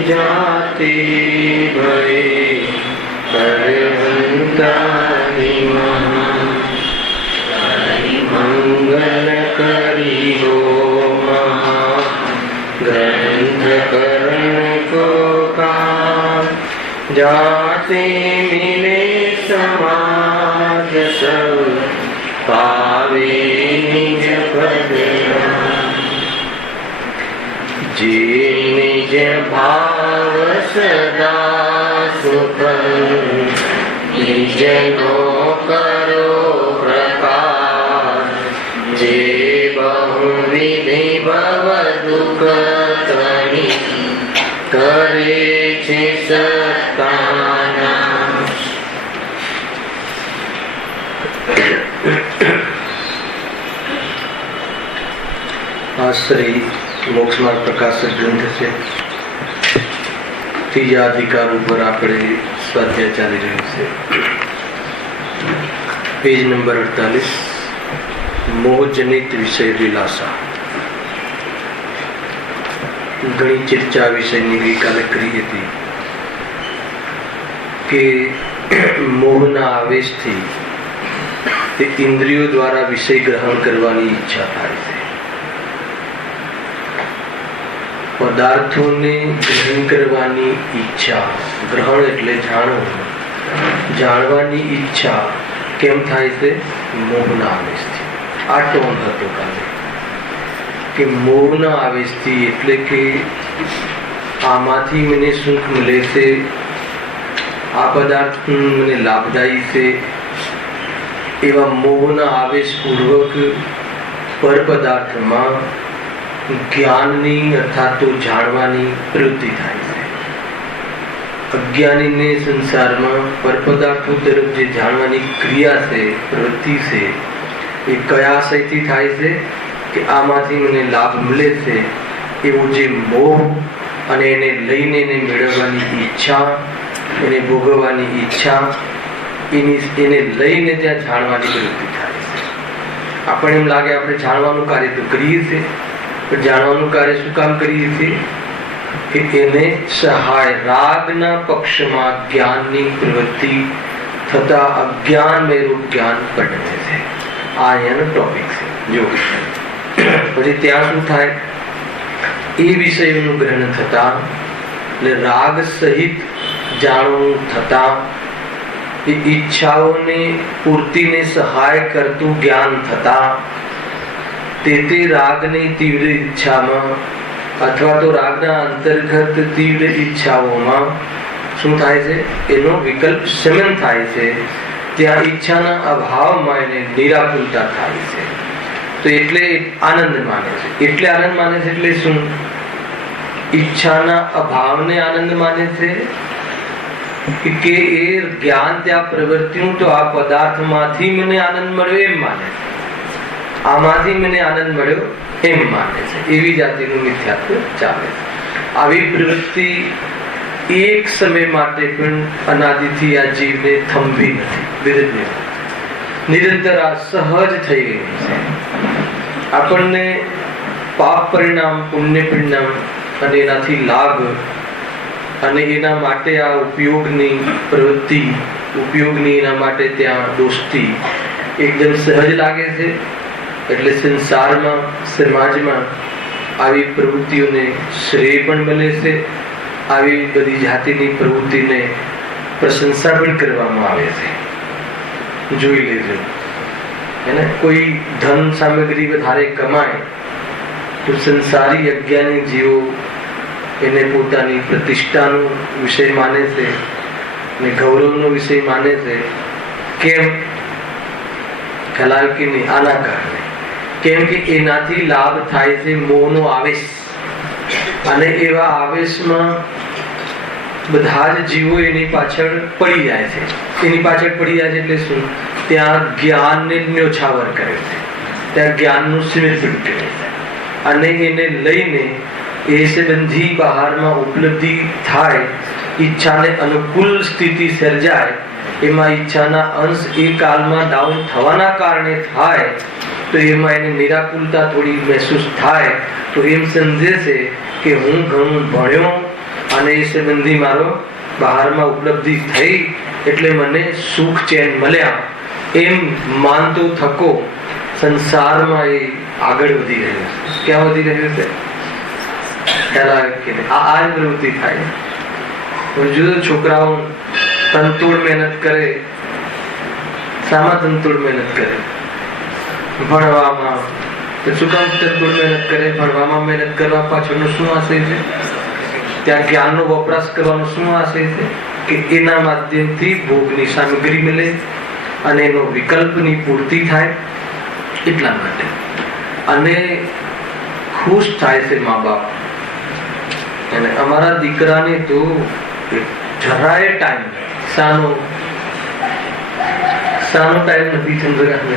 जाति भय करवंताहि मंगल करी हो महा ग्रंथ करण को काम जाते मिले समाज सब पावे निज पद जी निज भाव सदा सुख निज नो करो प्रकाश जे बहुविधि भव दुख तणी करे छे सत्ताना। श्री मोक्ष मार्ग प्रकाशक ग्रंथ से तीजा अधिकार पर આપણે સ્વાધ્યાય ચાલી રહ્યો છે। પેજ નંબર 48 મોહજનિત વિષય વિલાસા। ઘણી ચર્ચા વિષયની ગઈકાલે કરી હતી કે મોહના આવેશથી તે ઇન્દ્રિયો દ્વારા વિષય ગ્રહણ કરવાની ઈચ્છા થાય છે। પદાર્થોને ગ્રહણ કરવાની ઈચ્છા, ગ્રહણ એટલે જાણવું, જાણવાની ઈચ્છા કેમ થાય છે? મોહના આવેશથી। આ ટોન હતો કાલે કે મોહના આવેશથી, એટલે કે આમાંથી મને સુખ મળે છે, આ પદાર્થ મને લાભદાયી છે, એવા મોહના આવેશપૂર્વક પર પદાર્થમાં જ્ઞાનની અર્થાત તો જાણવાની પ્રવૃત્તિ થાય છે। અજ્ઞાનીને સંસારમાં પરપદાર્થો તરફ જે જાણવાની ક્રિયા છે, પ્રવૃત્તિ છે, એ કયા આશયથી થાય છે? કે આમાંથી મને લાભ મળે છે એવો જે મોહ અને એને લઈને એને મેળવવાની ઈચ્છા, એને ભોગવવાની ઈચ્છા, એને લઈને ત્યાં જાણવાની પ્રવૃત્તિ થાય છે। આપણને એમ લાગે આપણે જાણવાનું કાર્ય તો કરીએ છીએ, પણ જાણવાનું કાર્ય શું કામ કરીએ છીએ? કે એને સહાય રાગના પક્ષમાં જ્ઞાનની પ્રવૃત્તિ થતા અજ્ઞાનમય જ્ઞાન પડે છે। આ અહીંયાનો ટોપિક છે। જો પછી ત્યાં શું થાય? એ વિષયનું ગ્રહણ થતા એટલે રાગ સહિત જાણવું થતા એ ઈચ્છાઓને પૂર્તિને સહાય કરતું જ્ઞાન થતા તે રાગની તીવ્ર ઈચ્છામાં અથવા તો રાગના અંતર્ગત તીવ્ર ઈચ્છાઓમાં શું થાય છે? એનો વિકલ્પ શમન થાય છે। ત્યાં ઈચ્છાના અભાવમાં એને નિરાકુલતા થાય છે। તો એટલે આનંદ માને છે। એટલે આનંદ માને છે એટલે શું? ઈચ્છાના અભાવને આનંદ માને છે કે એ જ્ઞાન ત્યાં પ્રવર્ત્યું તો આ પદાર્થમાંથી મને આનંદ મળ્યો એમ માને છે, આમાંથી મને આનંદ મળ્યો એમ માને છે। એવી જાતિનું મિથ્યાત્વ ચાલે છે। આવી પ્રવૃત્તિ એક સમય માટે પણ અનાદિથી આ જીવને થંભી નથી, નિરંતર આ સહજ થઈ ગઈ છે। આપણને પાપ પરિણામ, પુણ્ય પરિણામ અને એનાથી લાભ અને એના માટે આ ઉપયોગની પ્રવૃત્તિ, ઉપયોગની એના માટે ત્યાં દોસ્તી એકદમ સહજ લાગે છે। એટલે સંસારમાં, સમાજમાં આવી પ્રવૃત્તિઓને શ્રેય પણ મળે છે, આવી બધી જાતિની પ્રવૃત્તિને પ્રશંસા પણ કરવામાં આવે છે। જોઈ લેજો, એને કોઈ ધન સામગ્રી વધારે કમાય તો સંસારી અજ્ઞાની જીવો એને પોતાની પ્રતિષ્ઠાનો વિષય માને છે અને ગૌરવનો વિષય માને છે। કેમ? ખ્યાલ કે નહીં? આના કારણે કેમ કે એનાથી લાભ થાય છે મોહનો આવેશ, અને એવા આવેશમાં બધા જ જીવો એની પાછળ પડી જાય છે। એની પાછળ પડી જાય છે એટલે શું? ત્યાં જ્ઞાનને ન્યોછાવર કરે છે, ત્યાં જ્ઞાનનું સમર્પણ કરે છે, અને એને લઈને એ સંબંધી બહારમાં ઉપલબ્ધિ થાય, ઈચ્છાને અનુકૂળ સ્થિતિ સર્જાય એમાં ઈચ્છાના અંશ એ કાલમાં ડાઉન થવાના કારણે થાય તો એમાં એને નિરાકુલતા થોડી મહેસૂસ થાય તો એમ સમજે છે કે હું ઘણું ભણ્યો અને એ સંબંધી મારો બહારમાં ઉપલબ્ધિ થઈ એટલે મને સુખ ચેન મળ્યા એમ માનતો થકો સંસારમાં એ આગળ વધી રહ્યો છે. ક્યાં વધી રહ્યો છે? આ જ પ્રવૃત્તિ થાય. જુદો છોકરાઓ તનતોડ મહેનત કરે. શામાં તનતોડ મહેનત કરે? ભણવામાં. તો શું કામ તનતોડ મહેનત કરે? ભણવામાં મહેનત કરવા પાછળનો શું આશય છે? ત્યાં જ્ઞાનનો વપરાશ કરવાનો શું આશય છે? કે એના માધ્યમથી ભોગની સામગ્રી મળે અને એનો વિકલ્પની પૂર્તિ થાય એટલા માટે. અને ખુશ થાય છે મા બાપ. અને અમારા દીકરાને તો જરાય ટાઈમ શાનો ટાઈમ નથી ચંદ્રકાંત.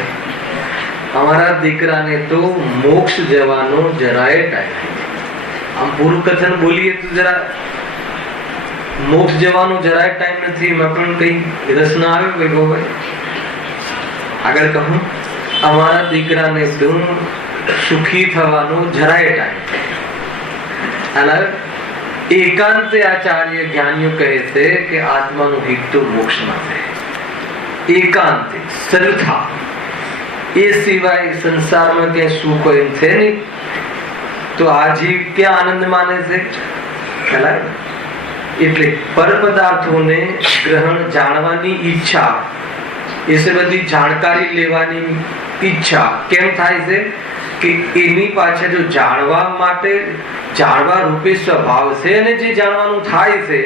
અમારા દીકરાને તો મોક્ષ જવાનો જરાય ટાઈમ. આમ પૂરું કથન બોલીએ તો જરા મોક્ષ જવાનો જરાય ટાઈમ નથી. એમાં પણ કઈ રસ ના આવે વૈભવભાઈ? આગળ કહું, અમારા દીકરાને તો સુખી થવાનો જરાય ટાઈમ. એકાંતે આચાર્ય જ્ઞાનીઓ કહે છે કે આત્માનું હિત તો મોક્ષમાં છે. એકાંતે સરથા એ સિવાય સંસારમાં ક્યાંય સુખ હોય એમ છે નહીં. તો આ જીવ ક્યાં આનંદ માને છે? એટલે પર પદાર્થોને ગ્રહણ જાણવાની ઈચ્છા, એ બધી જાણકારી લેવાની ઈચ્છા કેમ થાય છે? કે એની પાછળ જો જાણવા માટે જાણવા રૂપે સ્વભાવ છે અને જે જાણવાનું થાય છે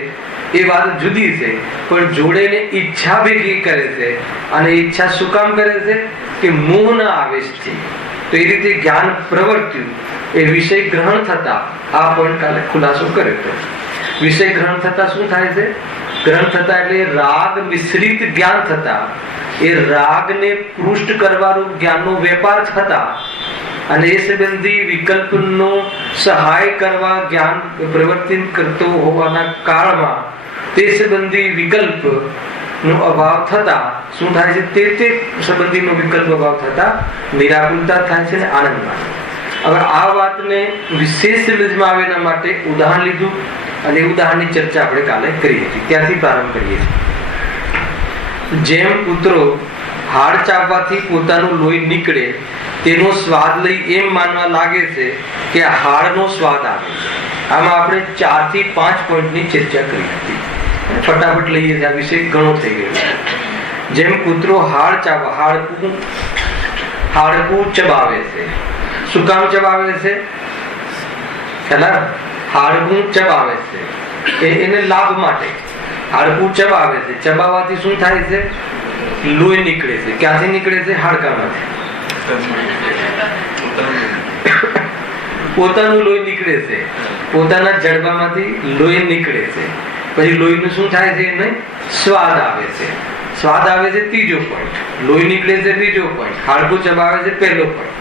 એ વાત જુદી છે, પણ જોડે ને ઈચ્છા ભેગી કરે છે. અને ઈચ્છા શું કામ કરે છે? કે મોહના આવેશથી. તો એ રીતે જ્ઞાન પ્રવર્ત્યું. એ વિષય ગ્રહણ થતા આ પોઈન્ટ કાલે ખુલાસો કર્યો હતો. વિષય ગ્રહણ થતા શું થાય છે? ગ્રહણ થતા એટલે રાગ મિશ્રિત જ્ઞાન થતા, એ રાગને પૃષ્ઠ કરવાનું જ્ઞાનનો વેપાર થતા અને એ સંબંધી વિકલ્પનો સહાય કરવા જ્ઞાન પ્રવર્તન કરતો હોવાના કાળમાં તે સંબંધી વિકલ્પ નો અભાવ થતા શું થાય છે? તે સંબંધીનો વિકલ્પ અભાવ થતા નિરાકુલતા થાય છે અને આનંદ માને. હવે આ વાતને વિશેષ સમજમાં આવે એના માટે ઉદાહરણ લીધું અને ઉદાહરણની ચર્ચા આપણે કાલે કરી હતી. ત્યાંથી પ્રારંભ કરીએ છીએ. જેમ કૂતરો હાડ ચાવવાથી પોતાનું લોહી નીકળે તેનો સ્વાદ લઈ એમ માનવા લાગે છે કે હાડનો સ્વાદ આવે છે. આમાં આપણે 4 થી 5 પોઈન્ટની ચર્ચા કરી હતી. ફટાફટ લઈએ, આ વિષય ઘણો થઈ ગયો. જેમ કૂતરો હાડકું ચબાવે છે. શું કામ ચબાવે છે? હાડકું ચબાવે છે એને લાભ માટે. હાડકું ચબાવે છે. ચબાવવાથી શું થાય છે? લોહી નીકળે છે. ક્યાંથી નીકળે છે? હાડકામાંથી. પોતાનું લોહી નીકળે છે. પોતાના જડબામાંથી લોહી નીકળે છે. પછી લોહીનું શું થાય છે? એને સ્વાદ આવે છે. સ્વાદ આવે છે ત્રીજો પોઈન્ટ. લોહી નીકળે છે બીજો પોઈન્ટ. હાડકું ચબાવે છે પહેલો પોઈન્ટ.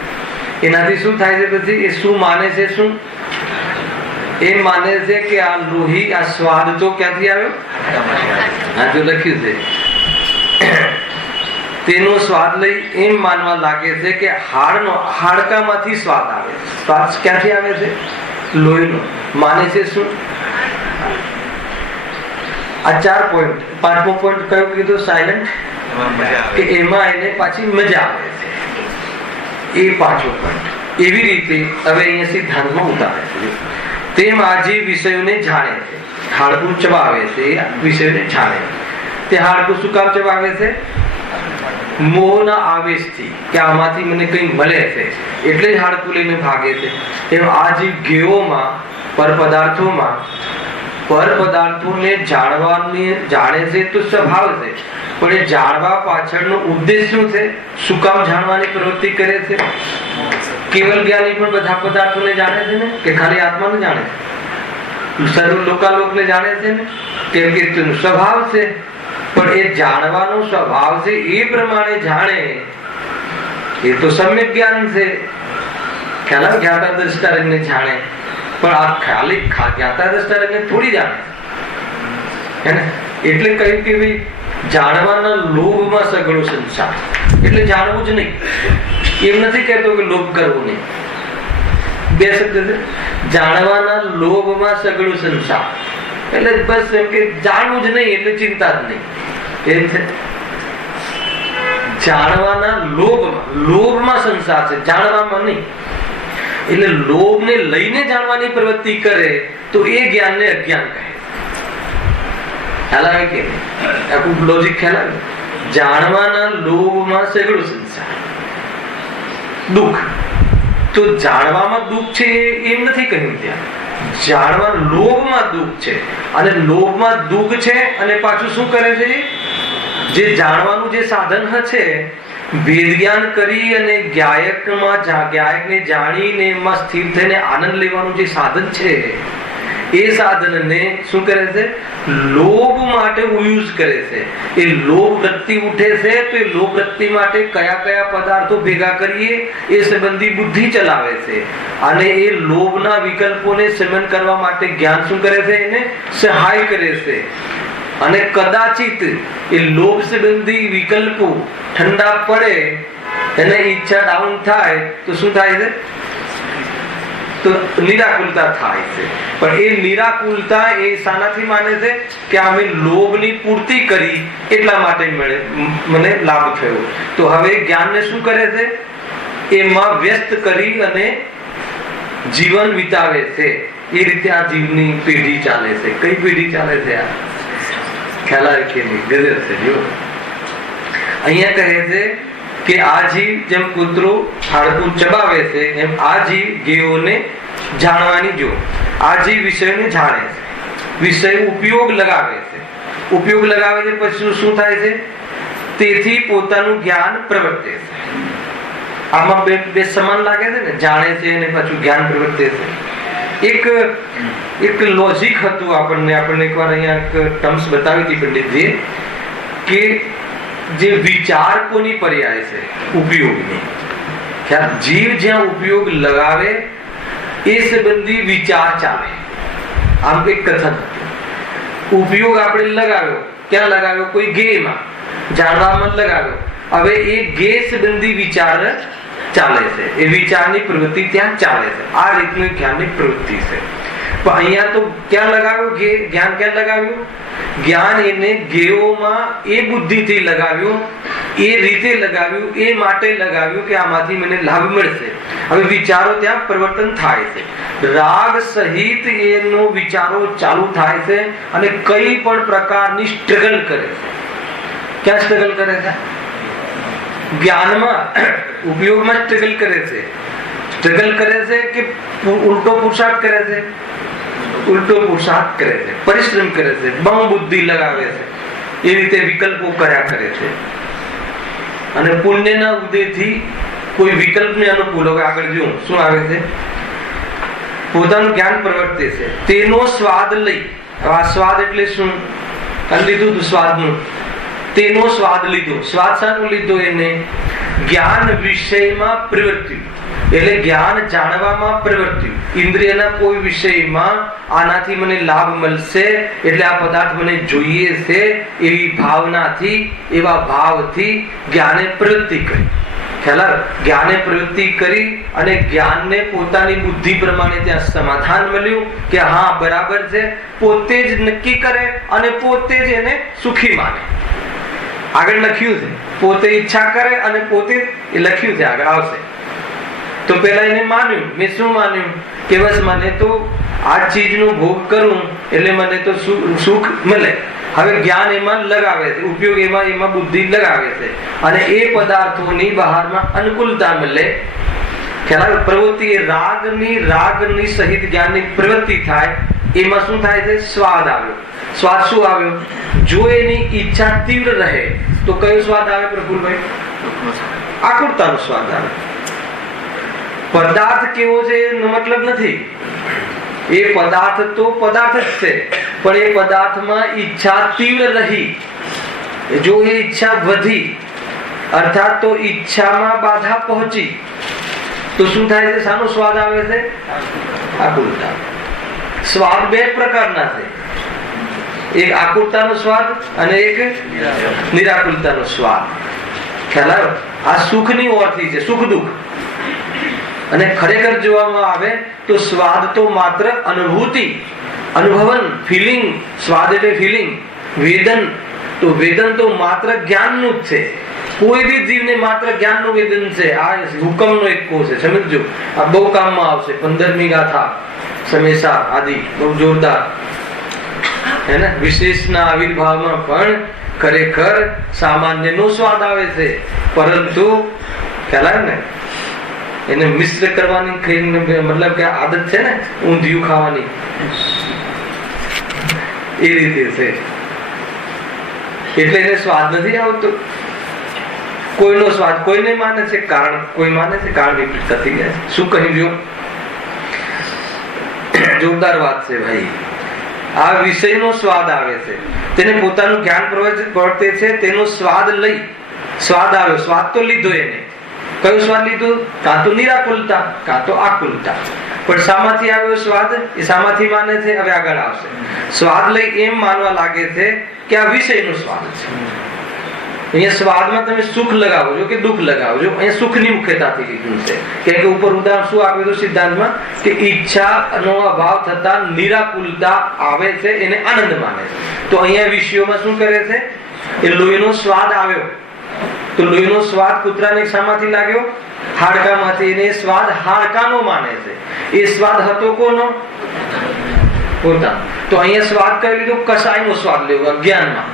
એનાથી શું થાય છે? પછી એ શું માને છે? શું એ માને છે કે આ લોહી, આ સ્વાદ તો ક્યાંથી આવ્યો? આ જો લખ્યું છે તેનો સ્વાદ લઈ એમ માનવા લાગે છે કે હાડકામાંથી સ્વાદ આવે. સ્વાદ ક્યાંથી આવે છે? લોહીનો. માને છે શું? આ 4 પોઈન્ટ. 5મો પોઈન્ટ કયો કીધો? સાયલન્ટ. કે એમાં એને પાછી મજા આવે છે. એ 5મો પોઈન્ટ. એવી રીતે હવે અહીંયા સિદ્ધાંતમાં ઉતારે છે. તેમ આજે વિષયોને જાણે છે. હાડકું ચબાવે છે, એ વિષયોને જાણે. તે હાડકું શું કામ ચબાવે છે? મોહના આવેશથી, કે આમાંથી મને કંઈ મળે છે એટલે જ હાડકું લઈને ભાગે છે. એમ આ જીવ જ્ઞેયોમાં પર પદાર્થોને જાણે છે તો સ્વભાવ છે, પણ એ જાણવા પાછળનો ઉદ્દેશ શું છે? શું કામ જાણવાની પ્રવૃત્તિ કરે છે? કેવલ જ્ઞાની પણ બધા પદાર્થોને જાણે છે ને, કે ખાલી આત્માને જાણે છે? સર્વ લોકાલોકને જાણે છે ને, કેમ કે તેનો સ્વભાવ છે. પણ એ જાણવાનો સ્વભાવ છે એ પ્રમાણે જાણે એ તો સમ્યક જ્ઞાન છે. ખ્યાલ જ્ઞાતા દ્રષ્ટારંગને જાણે, પણ આ ખાલી જ્ઞાતા દ્રષ્ટારંગને થોડી જાણે હે ને. એટલે કહ્યું કે ભાઈ જાણવાના લોભમાં સઘળો સંસાર, એટલે જાણવું જ નહીં. એમ નથી કહેતો કે લોભ કરવો નહીં, બે શબ્દ છે. જાણવાના લોભમાં સઘળો સંસાર એટલે બસ એમ કે જાણવું જ નહીં એટલે ચિંતા જ નહીં, એમ છે. જાણવાના લોભમાં સંસાર છે, જાણવામાં નહીં. એટલે લોભને લઈને જાણવાની પ્રવૃત્તિ કરે તો એ જ્ઞાનને અજ્ઞાન કહે. ખ્યાલ આવે કે આખું લોજિક ખ્યાલ આવે? જાણવાના લોભમાં સઘળો સંસાર, દુઃખ. તો જાણવામાં દુઃખ છે એમ નથી કહ્યું ત્યાં. જાણવા લોભમાં દુઃખ છે, અને લોભમાં દુઃખ છે અને પાછું શું કરે છે? જે જાણવાનું જે સાધન છે, વેદ જ્ઞાન કરી અને ગાયકને જાણીને એમાં સ્થિર થઈને આનંદ લેવાનું જે સાધન છે, એ સાધનને શું કરે છે? લોભ માટે યુઝ કરે છે. એ લોભ વૃત્તિ ઉઠે છે તો એ લોભ વૃત્તિ માટે કયા કયા પદાર્થો ભેગા કરીએ એ સંબંધી બુદ્ધિ ચલાવે છે. અને એ લોભના વિકલ્પોને શમન કરવા માટે જ્ઞાન શું કરે છે? એને સહાય કરે છે. અને કદાચિત એ લોભ સંબંધી વિકલ્પો ઠંડા પડે, એને ઈચ્છા ડાઉન થાય તો શું થાય છે? તો નિરાકુલતા થાય છે. પણ એ નિરાકુલતા એ શાનાથી માને છે? કે અમે લોભની પૂર્તિ કરી એટલા માટે મને લાભ થયો. તો હવે જ્ઞાનને શું કરે છે? એમાં વ્યસ્ત કરી અને જીવન વિતાવે છે. એ રીતે આ જીવની પેઢી ચાલે છે. કઈ પેઢી ચાલે છે? આ ખ્યાલ આવે કે નહીં? ગજબ છે. જો અહીંયા કહે છે કે આ જીવ જેમ કૂતરો હાડકું ચબાવે છે એમ આ જીવ ગેયોને જાણવાની, જો આ જીવ વિષયને જાણે છે, વિષય ઉપયોગ લગાવે છે. ઉપયોગ લગાવે છે પછી શું થાય છે? તેથી પોતાનું જ્ઞાન પ્રવર્તે છે. આમાં બે સમાન લાગે છે ને, જાણે છે અને પાછું જ્ઞાન પ્રવર્તે છે. એક લોજિક હતું આપણને એકવાર અહીંયા ટર્મ્સ બતાવી હતી પંડિતજી, કે જે વિચાર કોની પર્યાય છે? ઉપયોગની. જીવ જ્યાં ઉપયોગ લગાવે એ સંબંધી વિચાર ચાલે. આમ એક કથન હતું. ઉપયોગ આપણે લગાવ્યો, ક્યાં લગાવ્યો? કોઈ ગેયમાં, જાણવામાં લગાવ્યો. હવે એ ગે સંબંધી વિચાર ચાલે છે, એ વિચારની પ્રવૃત્તિ ત્યાં ચાલે છે. આ રીતનું જ્ઞાનની પ્રવૃત્તિ છે. પણ અહીંયા તો ક્યાં લગાવ્યું? જ્ઞાન ક્યાં લગાવ્યું? જ્ઞાન એને ગેયોમાં એ બુદ્ધિથી લગાવ્યું, એ રીતે લગાવ્યું, એ માટે લગાવ્યું કે આમાંથી મને લાભ મળશે. હવે વિચારો ત્યાં પરિવર્તન થાય છે. રાગ સહિત એનો વિચારો ચાલુ થાય છે અને કઈ પણ પ્રકારની સ્ટ્રગલ કરે છે. ક્યાં સ્ટ્રગલ કરે છે? જ્ઞાનમાં, ઉપયોગમાં સ્ટ્રગલ કરે છે. સ્ટ્રગલ કરે છે કે ઉલટો પુરુષાર્થ કરે છે? ઉલટો પુરુષાર્થ કરે છે, પરિશ્રમ કરે છે, બહુ બુદ્ધિ લગાવે છે. એ રીતે વિકલ્પો કર્યા કરે છે. અને પુણ્યના ઉદયથી કોઈ વિકલ્પને અનુકૂળ, હવે આગળ જો શું આવે છે? પોતાનું જ્ઞાન પ્રવર્તે છે. તેનો સ્વાદ લઈ, આ સ્વાદ એટલે શું? લીધું તું સ્વાદનું, તેનો સ્વાદ લીધો. સ્વાદ શાનો લીધો? એને જ્ઞાન વિષયમાં પ્રવર્ત્યું, એટલે જ્ઞાન જાણવામાં પ્રવર્ત્યું. ઇન્દ્રિયના કોઈ વિષયમાં આનાથી મને લાભ મળશે એટલે આ પદાર્થ મને જોઈએ છે એવી ભાવનાથી, એવા ભાવથી જ્ઞાને પ્રવૃત્તિ કરી. ખ્યાલ? જ્ઞાને પ્રવૃત્તિ કરી અને જ્ઞાનને પોતાની બુદ્ધિ પ્રમાણે ત્યાં સમાધાન મળ્યું કે હા બરાબર છે. પોતે જ નક્કી કરે અને પોતે જ એને સુખી માને. આગળ લખ્યું છે પોતે ઈચ્છા કરે અને પોતે લખ્યું છે, આગળ આવશે. તો પેલા એને માન્યું. મેં શું માન્યું? કે બસ મને તો આ ચીજનો ભોગ કરું એટલે મને તો સુખ મળે. હવે જ્ઞાન એમાં લગાવે છે, ઉપયોગ એમાં બુદ્ધિ લગાવે છે અને એ પદાર્થોની બહારમાં અનુકૂળતા મળે. ખ્યાલ? પ્રવૃત્તિ એ રાગની સહિત જ્ઞાનની પ્રવૃત્તિ થાય. એમાં શું થાય છે? સ્વાદ આવ્યો. સ્વાદ શું આવ્યો? જો એની ઈચ્છા તીવ્ર રહે તો કયો સ્વાદ આવે પ્રફુલભાઈ? આકુરતાનો સ્વાદ આવે. પદાર્થ કેવો છે એનો મતલબ નથી. એ પદાર્થ તો પદાર્થ જ છે, પણ એ પદાર્થમાં ઈચ્છા તીવ્ર રહી, જો એ ઈચ્છા વધી અર્થાત તો ઈચ્છામાં બાધા પહોંચી તો શું થાય છે? શાનો સ્વાદ આવે છે? આકુરતા. સ્વાદ બે પ્રકારના છે. એક આકુલતાનો સ્વાદ અને એક નિરાકુલતાનો સ્વાદ. ખ્યાલ આવ્યો? આ સુખની ઓરથી છે, સુખ દુઃખ. અને ખરેખર જોવામાં આવે તો સ્વાદ તો માત્ર અનુભૂતિ, અનુભવન, ફિલિંગ. સ્વાદ એટલે ફિલિંગ. વેદન તો વેદન તો માત્ર જ્ઞાનનું જ છે. કોઈ બી જીવને માત્ર જ્ઞાનનું વેદન છે. આ હુકમનો એક કોષ છે, સમજજો. આ બહુ કામમાં આવશે. 15મી ગાથા, સમેસા આદિ બહુ જોરદાર હે ને. વિશેષના આવિર્ભાવમાં પણ ખરેખર સામાન્યનો સ્વાદ આવે છે, પરંતુ ખ્યાલ આવે ને, એને મિશ્ર કરવાની મતલબ કે આદત છે ને, ઊંધિયું ખાવાની, એ રીતે છે. એટલે એને સ્વાદ નથી આવતો. કોઈનો સ્વાદ કોઈને માને છે, કારણ કોઈ માને છે, કારણ વિપરીત થતી જાય. શું કહ્યું? જોરદાર વાત છે ભાઈ. આ વિષયનો સ્વાદ આવે છે, તેને પોતાનું જ્ઞાન પ્રવર્તે છે, તેનો સ્વાદ લઈ. સ્વાદ આવ્યો, સ્વાદ તો લીધો એને. કયો સ્વાદ લીધો? કાં તો નિરાકુલતા, કાં તો આકુલતા. પણ શામાંથી આવ્યો સ્વાદ? એ શામાંથી માને છે? હવે આગળ આવશે. સ્વાદ લઈ એમ માનવા લાગે છે કે આ વિષયનો સ્વાદ છે. અહીંયા સ્વાદમાં તમે સુખ લગાવો છો કે દુઃખ લગાવો છો, અહીંયા સુખની મુખ્યતાથી લીધું છે. કેમ કે ઉપર ઉદાહરણ શું આપ્યું હતું સિદ્ધાંતમાં? કે ઈચ્છાનો અભાવ થતા નિરાકુલતા આવે છે, એને આનંદ માને છે. તો અહીંયા વિષયોમાં શું કરે છે? એ લોહીનો સ્વાદ આવ્યો, તો લોહીનો સ્વાદ કૂતરાને શામાંથી લાગ્યો? હાડકામાંથી. એને સ્વાદ હાડકાનો માને છે. એ સ્વાદ હતો કોનો? પોતાનો. તો અહીંયા સ્વાદ કઈ લીધો? કસાયનો સ્વાદ લેવો અજ્ઞાનમાં.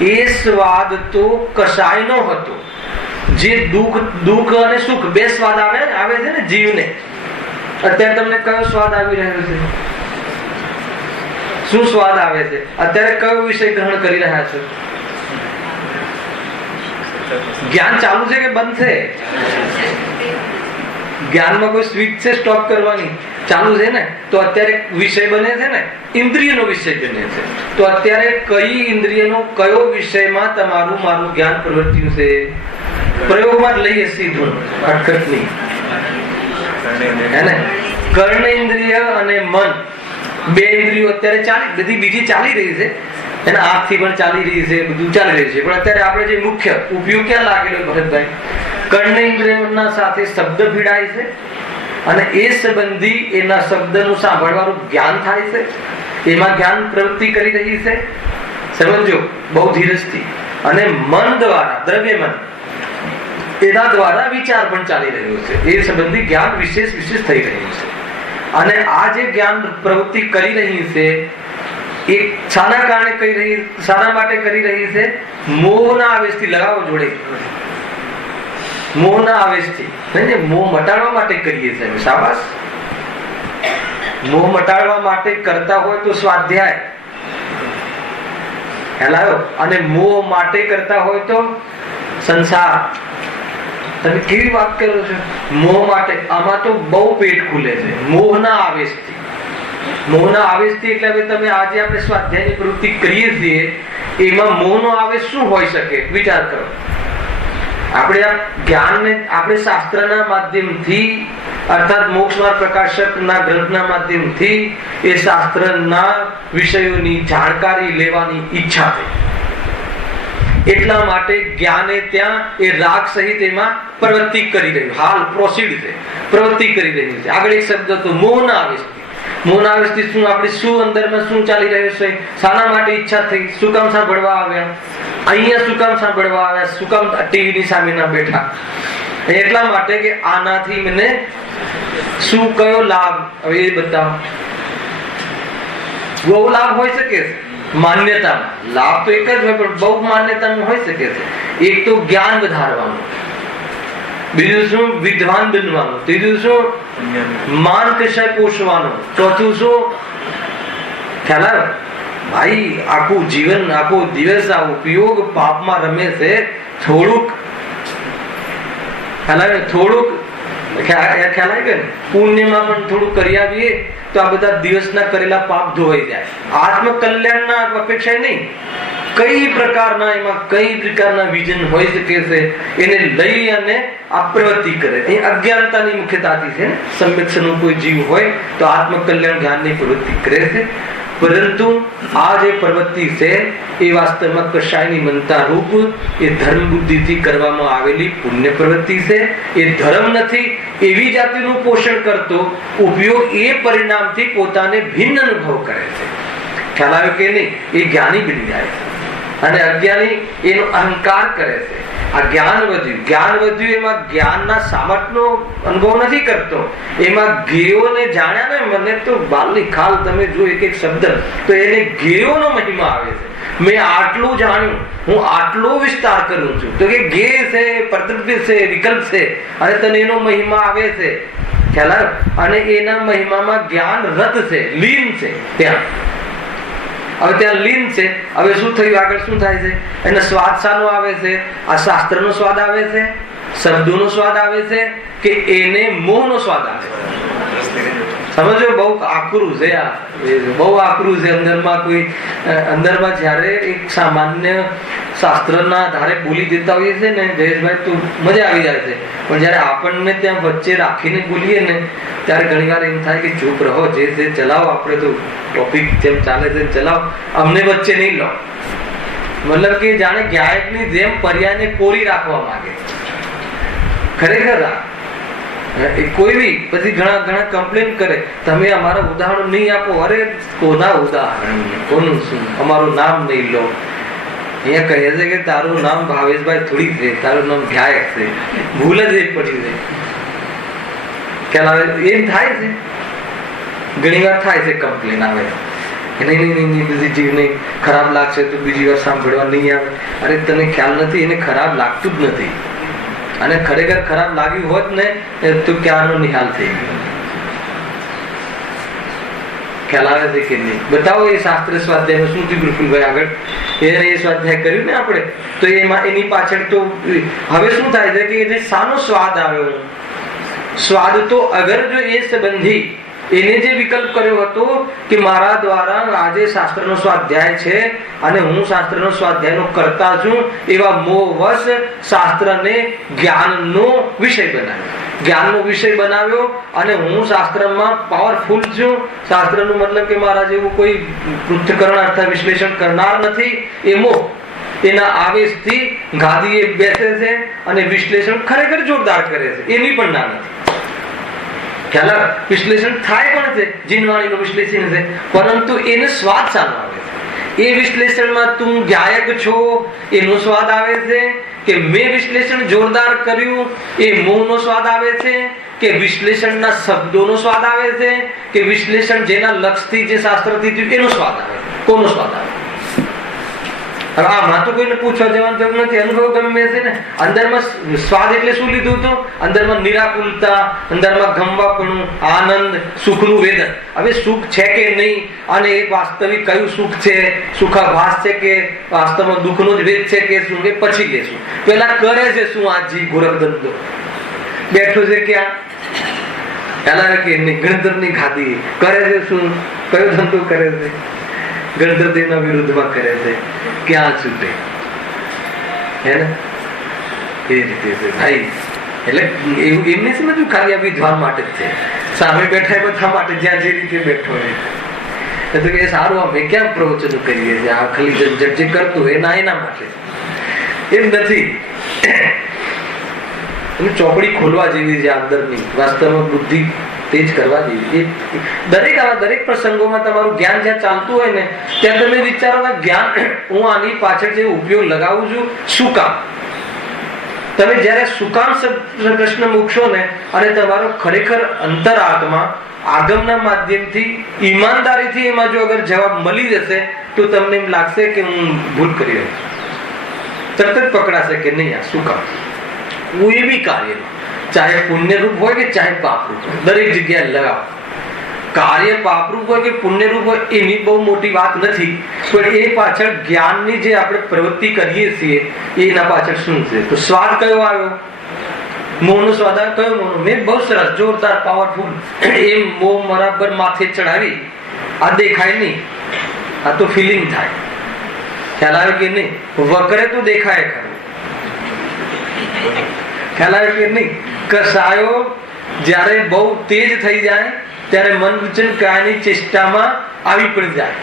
એ સ્વાદ તો કસાયનો હતો. જે દુઃખ અને સુખ બે સ્વાદ આવે છે ને જીવને. અત્યારે તમને કયો સ્વાદ આવી રહ્યો છે? શું સ્વાદ આવે છે? અત્યારે કયો વિષય ગ્રહણ કરી રહ્યા છો? જ્ઞાન ચાલુ છે કે બંધ છે? જ્ઞાનમાં કોઈ સ્વિચ છે સ્ટોપ કરવાની? ચાલુ છે ને. તો અત્યારે વિષય બને છે ને, ઇન્દ્રિયનો વિષય બને છે. તો અત્યારે કઈ ઇન્દ્રિયનો કયો વિષયમાં તમારું મારું જ્ઞાન પ્રવર્ત્યું છે? પ્રયોગમાં જ લઈએ સીધું, અટકટ નહીં, હે ને. કર્ણ ઇન્દ્રિય અને મન, બે ઇન્દ્રિયો અત્યારે બધી બીજી ચાલી રહી છે. એના આંખથી પણ ચાલી રહી છે, બધું ચાલી રહ્યું છે. પણ અત્યારે આપણે જે મુખ્ય ઉપયોગ ક્યાં લાગેલો ભરતભાઈ? કર્ણ ઇન્દ્રિયોના સાથે શબ્દ ભીડાય છે, અને એ સંબંધી એના શબ્દનું સાંભળવાનું જ્ઞાન થાય છે. એમાં જ્ઞાન પ્રવૃત્તિ કરી રહી છે, સમજો, બહુ ધીરજથી. અને મન દ્વારા, દ્રવ્ય મન, એના દ્વારા વિચાર પણ ચાલી રહ્યો છે. એ સંબંધી જ્ઞાન વિશેષ થઈ રહ્યું છે. અને આ જે જ્ઞાન પ્રવૃત્તિ કરી રહી છે, એ શાના કારણે કરી રહી, શાના માટે કરી રહી છે? મોહના આવેશથી. લગાવો જોડે, મોહના આવેશથી. મોહ મટાડવા માટે કરીએ છીએ. શાબાશ. મોહ મટાડવા માટે કરતા હોય તો સ્વાધ્યાય હેલાયો, અને મોહ માટે કરતા હોય તો સંસાર. તમે કેવી વાત કરો છો? મોહ માટે. આમાં તો બહુ પેટ ખુલે છે મોહના આવેશથી. મોહના આવેશથી એટલે હવે તમે આજે આપણે સ્વાધ્યાયની પ્રવૃત્તિ કરીએ છીએ, એમાં મોહનો આવેશ શું હોઈ શકે? વિચાર કરો. આપણે આ જ્ઞાનને આપણે શાસ્ત્રના માધ્યમથી, અર્થાત મોક્ષમાર્ગ પ્રકાશકના ગ્રંથના માધ્યમથી એ શાસ્ત્રના વિષયોની જાણકારી લેવાની ઈચ્છા થઈ. એટલા માટે જ્ઞાને ત્યાં એ રાગ સહિત એમાં પ્રવૃત્તિ કરી રહ્યું, હાલ પ્રોસીડ છે, પ્રવૃત્તિ કરી રહ્યું છે. આગળ એક શબ્દ હતો મોહના આવેશથી. મોહના આવેશથી શું આપણે શું અંદરમાં શું ચાલી રહ્યું છે? શાના માટે ઈચ્છા થઈ? શું કામ સાંભળવા આવ્યા? અહીંયા શું કામ સાંભળવા આવ્યા? શું કામ ટીવીની સામે ના બેઠા? એટલા માટે કે આનાથી મને શું કયો લાભ? હવે એ બતાવો. બહુ લાભ હોઈ શકે છે માન્યતામાં. લાભ તો એક જ હોય, પણ બહુ માન્યતામાં હોઈ શકે છે. એક તો જ્ઞાન વધારવાનું, બીજું શું? વિદ્વાન બનવાનું, ત્રીજું શું? માન કષય પોષવાનું, ચોથું શું? ખ્યાલ આવે ભાઈ? આખું જીવન, આખો દિવસ આ ઉપયોગ પાપમાં રમે છે. થોડુંક ખ્યાલ આવે, થોડુંક ખ્યાલ આવે કે પુણ્યમાં પણ થોડુંક કરી આવીએ તો આ બધા દિવસના કરેલા પાપ ધોવાઈ જાય. આત્મકલ્યાણના અપેક્ષા નહીં, કઈ પ્રકારના એમાં કઈ પ્રકારના વિઝન હોઈ શકે છે, એને લઈ અને આ પ્રવૃત્તિ કરે. એ અજ્ઞાનતાની મુખ્યતાથી છે. સમ્યક સ્વરૂપ કોઈ જીવ હોય તો આત્મકલ્યાણ જ્ઞાનની પ્રવૃત્તિ કરે છે. પરંતુ આ જે પ્રવૃત્તિ છે એ વાસ્તવમાં કશાયની મનતા રૂપ એ ધર્મ બુદ્ધિથી કરવામાં આવેલી પુણ્ય પ્રવૃત્તિ છે. એ ધર્મ નથી. એવી જાતિનું પોષણ કરતો ઉપયોગ એ પરિણામથી પોતાને ભિન્ન અનુભવ કરે છે. ખ્યાલ આવ્યો કે નહીં? એ જ્ઞાની બની જાય છે અને અજ્ઞાની એનો અહંકાર કરે છે. આ જ્ઞાન વધ્યું એમાં જ્ઞાનના સામર્થ્યનો અનુભવ નથી કરતો. એમાં ગેયોને જાણ્યા ને, મને તો બાલની ખાલ તમે જો એક એક શબ્દ, તો એને ગેયોનો મહિમા આવે છે. મેં આટલું જાણ્યું, હું આટલો વિસ્તાર કરું છું. તો કે ગે છે, પ્રતિબિંબ છે, વિકલ્પ છે અને તને એનો મહિમા આવે છે. ખ્યાલ આવ્યો? અને એના મહિમામાં જ્ઞાન રત છે, લીન છે. ત્યાં હવે ત્યાં લીન છે. હવે શું થયું? આગળ શું થાય છે? એને સ્વાદ શાનો આવે છે? આ શાસ્ત્રનો સ્વાદ આવે છે, શબ્દોનો સ્વાદ આવે છે, કે એને મોહનો સ્વાદ આવે છે? સમજો, બહુ આકરું છે આ, બહુ આકરું છે. અંદરમાં જયારે એક સામાન્ય શાસ્ત્રના આધારે બોલી દેતા હોઈએ છે ને જયેશભાઈ, તો મજા આવી જાય છે. પણ જયારે આપણને ત્યાં વચ્ચે રાખીને બોલીએ ને, ત્યારે ઘણી વાર એમ થાય કે ચૂપ રહો, જે છે ચલાવો, આપણે તો ટોપિક જેમ ચાલે છે ચલાવો, અમને વચ્ચે નહીં લો. મતલબ કે જાણે ગાયકની જેમ પર્યાયને કોરી રાખવા માંગે. ખરેખર કોઈ બી પછી ઘણા કમ્પ્લેન કરે, તમે અમારા ઉદાહરણ નહીં આપો. અરે કોના ઉદાહરણ, કોનું શું? અમારું નામ નહીં લો. અહીંયા કહે છે કે તારું નામ ભાવેશભાઈ થોડી છે, તારું નામ ગાયક છે. ભૂલ જ એક પડી છે. ખ્યાલ આવે? એમ થાય છે, ઘણી વાર થાય છે, કમ્પ્લેન આવે. નહીં બીજી જીવને ખરાબ લાગશે તો બીજી વાર સાંભળવા નહીં આવે. અરે તને ખ્યાલ નથી, એને ખરાબ લાગતું જ નથી. અને ખરેખર ખરાબ લાગ્યું હોત ને તો ક્યારનો નિહાલ થઈ ગયો. ખ્યાલ આવે છે કે નહીં? બતાવો એ શાસ્ત્ર સ્વાધ્યાય શું થયું ગુરુકુલભાઈ આગળ? એ સ્વાધ્યાય કર્યું ને આપણે, તો એમાં એની પાછળ તો હવે શું થાય છે કે એને શાનો સ્વાદ આવ્યો? સ્વાદ તો અગર જો એ સંબંધી એને જે વિકલ્પ કર્યો હતો કે મારા દ્વારા આજે શાસ્ત્રનો સ્વાધ્યાય છે અને હું શાસ્ત્રનો સ્વાધ્યાયનો કરતા છું, એવા મોહવશ શાસ્ત્રને જ્ઞાનનો વિષય બનાવ્યો. જ્ઞાનનો વિષય બનાવ્યો અને હું શાસ્ત્રમાં પાવરફુલ છું. શાસ્ત્રનું મતલબ કે મારા જેવું કોઈ પૃથ્થકરણ અર્થ વિશ્લેષણ કરનાર નથી. એ મોહ એના આવેશથી ગાદીએ બેસે છે અને વિશ્લેષણ ખરેખર જોરદાર કરે છે. એની પણ ના નથી. ખ્યાલ? વિશ્લેષણ થાય પણ છે, જીનવાણીનું વિશ્લેષણ છે, પરંતુ એને સ્વાદ શાનો આવે છે? એ વિશ્લેષણમાં તું ગાયક છો એનો સ્વાદ આવે છે, કે મેં વિશ્લેષણ જોરદાર કર્યું એ મોહનો સ્વાદ આવે છે, કે વિશ્લેષણના શબ્દોનો સ્વાદ આવે છે, કે વિશ્લેષણ જેના લક્ષથી જે શાસ્ત્રથી થયું એનો સ્વાદ આવે? કોનો સ્વાદ આવે? હવે આમાં તો કોઈને પૂછવા જવાનું જરૂર નથી. અનુભવ ગમે છે ને. અંદરમાં સ્વાદ એટલે શું લીધું હતું? અંદરમાં નિરાકુલતા, અંદરમાં ગમવાપણું, આનંદ, સુખનું વેદન. હવે સુખ છે કે નહીં, અને એ વાસ્તવિક કયું સુખ છે? સુખાભાસ છે કે વાસ્તવમાં દુઃખનો જ વેદ છે કે શું? કે પછી લેશું. પેલા કરે છે શું? આ જી ગોરખ ધંધો બેઠો છે ક્યાં? પેલા કે ગણતરની ખાધી કરે છે શું? કયો ધંધો કરે છે? ગણતરીના વિરુદ્ધમાં કરે છે. ક્યાં છૂટે? હે ને? એ રીતે છે ભાઈ. એટલે એવું એમને સમજવું ખાલી આ વિદ્વાન માટે જ છે. સામે બેઠા એ બધા માટે, જ્યાં જે રીતે બેઠો હોય. તો કે સારું, અમે ક્યાં પ્રવચનો કરીએ છીએ? આ ખાલી ઝંઝટ જે કરતું એના માટે એમ નથી. ચોપડી ખોલવા જેવી છે અંદરની. વાસ્તવમાં બુદ્ધિ તેજ કરવા જેવી. દરેક પ્રસંગોમાં તમારું જ્ઞાન જ્યાં ચાલતું હોય ને, ત્યાં તમે વિચારો જ્ઞાન હું આની પાછળ જે ઉપયોગ લગાવું છું શું કામ? તમે જયારે શું કામ પ્રશ્ન મૂકશો ને, અને તમારો ખરેખર અંતરાત્મા આગમના માધ્યમથી ઈમાનદારીથી એમાં જો અગર જવાબ મળી જશે, તો તમને એમ લાગશે કે હું ભૂલ કરી રહ્યો છું. તરત જ પકડાશે કે નહીં, આ શું કામ? હું એવી કાર્યમાં, ચાહે પુણ્યરૂપ હોય કે ચાહે પાપરૂપ હોય, દરેક જગ્યાએ લગાવો. કાર્ય પાપરૂપ હોય કે પુણ્યરૂપ હોય એની બહુ મોટી વાત નથી, પણ એ પાછળ જ્ઞાનની જે આપણે પ્રવૃત્તિ કરીએ છીએ એના પાછળ શું છે? તો સ્વાદ કયો આવ્યો? મોહનો સ્વાદ આવ્યો. કયો મોહ? મેં બહુ સરસ જોરદાર પાવરફુલ એમ મોહ બરાબર માથે ચડાવી. આ દેખાય નહીં, આ તો ફિલિંગ થાય. ખ્યાલ આવે કે નહીં? વકરે તો દેખાય ખરું. ખ્યાલ આવે કે નહીં? કસાયો જયારે બહુ તેજ થઈ જાય ત્યારે મન વચન કાયની ચેષ્ટામાં આવી પણ જાય,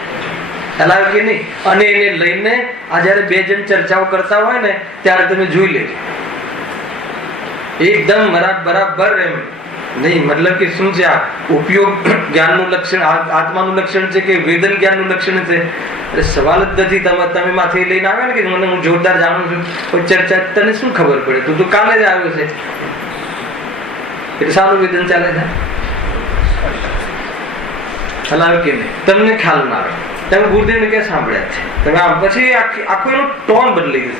ખ્યાલ આવે કે નહીં? અને એને લઈને આ જયારે બે જણ ચર્ચાઓ કરતા હોય ને ત્યારે તમે જોઈ લેજો, એકદમ બરાબર એમ નહીં. મતલબ કે શું છે, આ ઉપયોગ જ્ઞાનનું લક્ષણ, આત્માનું લક્ષણ છે કે વેદન જ્ઞાનનું લક્ષણ છે? અરે સવાલ જ નથી. તમે માથે લઈને આવે ને કે મને હું જોરદાર જાણું છું, કોઈ ચર્ચા તને શું ખબર પડે? તું તો કાલે જ આવ્યો છે, એટલે સારું વેદન ચાલે છે, હલાવે કે નહીં? તમને ખ્યાલ ના આવે, તમે ગુરુદેવ ને ક્યાં સાંભળ્યા છે? તમે આમ પછી આખું એનું ટોન બદલી ગયું.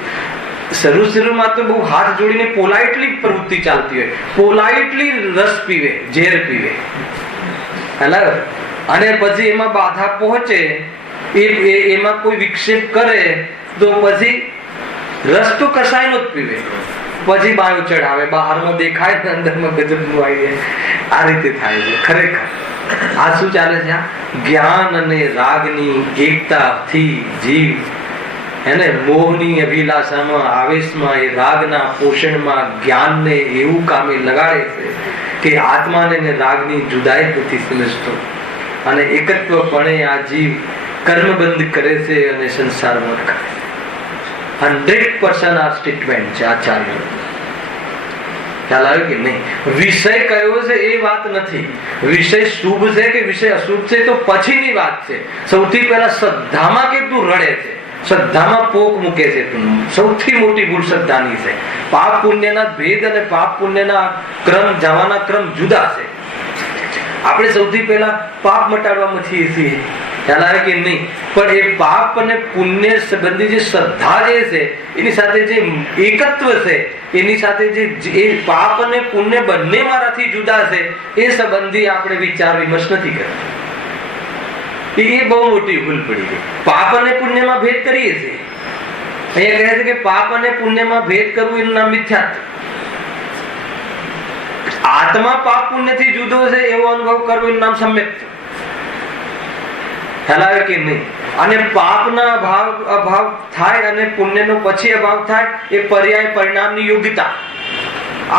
શરૂમાં તો બહુ હાથ જોડીને પોલાઇટલી પ્રવૃત્તિ ચાલતી હોય, પોલાઇટલી રસ પીવે, ઝેર પીવે, હલાવે. અને પછી એમાં બાધા પહોંચે, એમાં કોઈ વિક્ષેપ કરે તો પછી રસ તો કસાયનો જ પીવે, પછી બાયો ચડાવે, બહારમાં દેખાય ને અંદરમાં ગજબનું આવી જાય. આ રીતે થાય છે ખરેખર. આ શું ચાલે છે? જ્ઞાન અને રાગની એકતાથી જીવ એને મોહની અભિલાષામાં, આવેશમાં, એ રાગના પોષણમાં જ્ઞાનને એવું કામે લગાડે છે કે આત્માને રાગની જુદાઈ નથી સમજતો, અને એકત્વપણે આ જીવ કર્મબંધ કરે છે અને સંસારમાં રખાય. 100% આ સ્ટેટમેન્ટ છે આચાર્ય. ખ્યાલ આવે કે નહીં? વિષય કયો છે એ વાત નથી, વિષય શુભ છે કે વિષય અશુભ છે તો પછીની વાત છે. સૌથી પહેલા શ્રદ્ધામાં કે તું રડે છે, શ્રદ્ધામાં પોક મૂકે છે. સૌથી મોટી ભૂલ શ્રદ્ધાની છે. પાપ પુણ્યના ભેદ અને પાપ પુણ્યના ક્રમ, જવાના ક્રમ જુદા છે. આપણે સૌથી પહેલા પાપ મટાડવામાં છીએ, ખ્યાલ આવે કે નહીં? પણ એ પાપ અને પુણ્ય સંબંધી જે શ્રદ્ધા જે છે એની સાથે જે એકત્વ છે, એની સાથે જે એ પાપ અને પુણ્ય બંને મારાથી જુદા છે એ સંબંધી આપણે વિચાર વિમર્શ નથી કરતા. એ બહુ મોટી ભૂલ પડી ગઈ. પાપ અને પુણ્યમાં ભેદ કરીએ છીએ. અહીંયા કહે છે કે પાપ અને પુણ્યમાં ભેદ કરવું એનું નામ મિથ્યાત્વ. આત્મા પાપ પુણ્યથી જુદો છે એવો અનુભવ કરવો એનું નામ સમ્યક્ત્વ. ખ્યાલ આવે કે નહીં? અને પાપના અભાવ થાય અને પુણ્યનો પછી અભાવ થાય એ પર્યાય પરિણામની યોગ્યતા.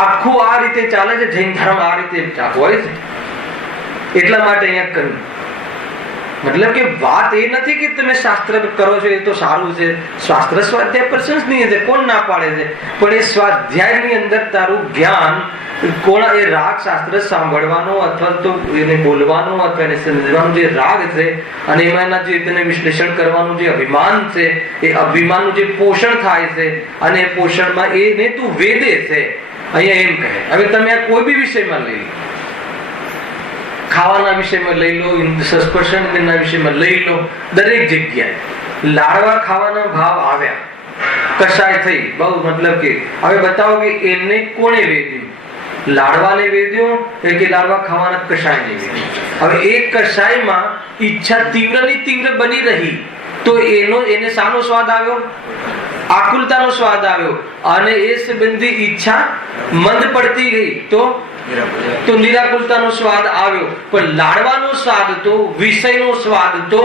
આખું આ રીતે ચાલે છે. જૈન ધર્મ આ રીતે હોય છે. એટલા માટે અહીંયા કહ્યું, મતલબ કે વાત એ નથી કે તમે શાસ્ત્ર કરો છો એ તો સારું છે, શાસ્ત્ર સ્વાધ્યાય પ્રશંસનીય છે, કોણ ના પાડે છે, પણ એ સ્વાધ્યાયની અંદર તારું જ્ઞાન કોણ, એ રાગ શાસ્ત્ર સાંભળવાનો અથવા તો એને બોલવાનો અથવા એને સમજવાનો જે રાગ છે અને એમાં એના જે તેને વિશ્લેષણ કરવાનું જે અભિમાન છે, એ અભિમાનનું જે પોષણ થાય છે અને એ પોષણમાં એને તું વેદે છે. અહીંયા એમ કહે. હવે તમે આ કોઈ બી વિષયમાં લઈ લો, ખાવાના વિષયમાં લઈ લો, સ્પર્શના વિષયમાં લઈ લો, દરેક જગ્યાએ લાડવા ખાવાના ભાવ આવ્યા, કશાય થઈ, બહુ મતલબ કે હવે બતાવો કે એને કોણે વેદ્યું? લાડવાને વેદ્યો કે લાડવા ખાવાના કશાયને વેદ્યો? હવે એક કશાયમાં ઈચ્છા તીવ્રની તીવ્ર બની રહી તો એને શાનો સ્વાદ આવ્યો? આકુલતાનો સ્વાદ આવ્યો. અને એ સંબંધી ઈચ્છા મંદ પડતી ગઈ તો નિરાકુલતાનો સ્વાદ આવ્યો. પણ લાડવાનો સ્વાદ તો, વિષયનો સ્વાદ તો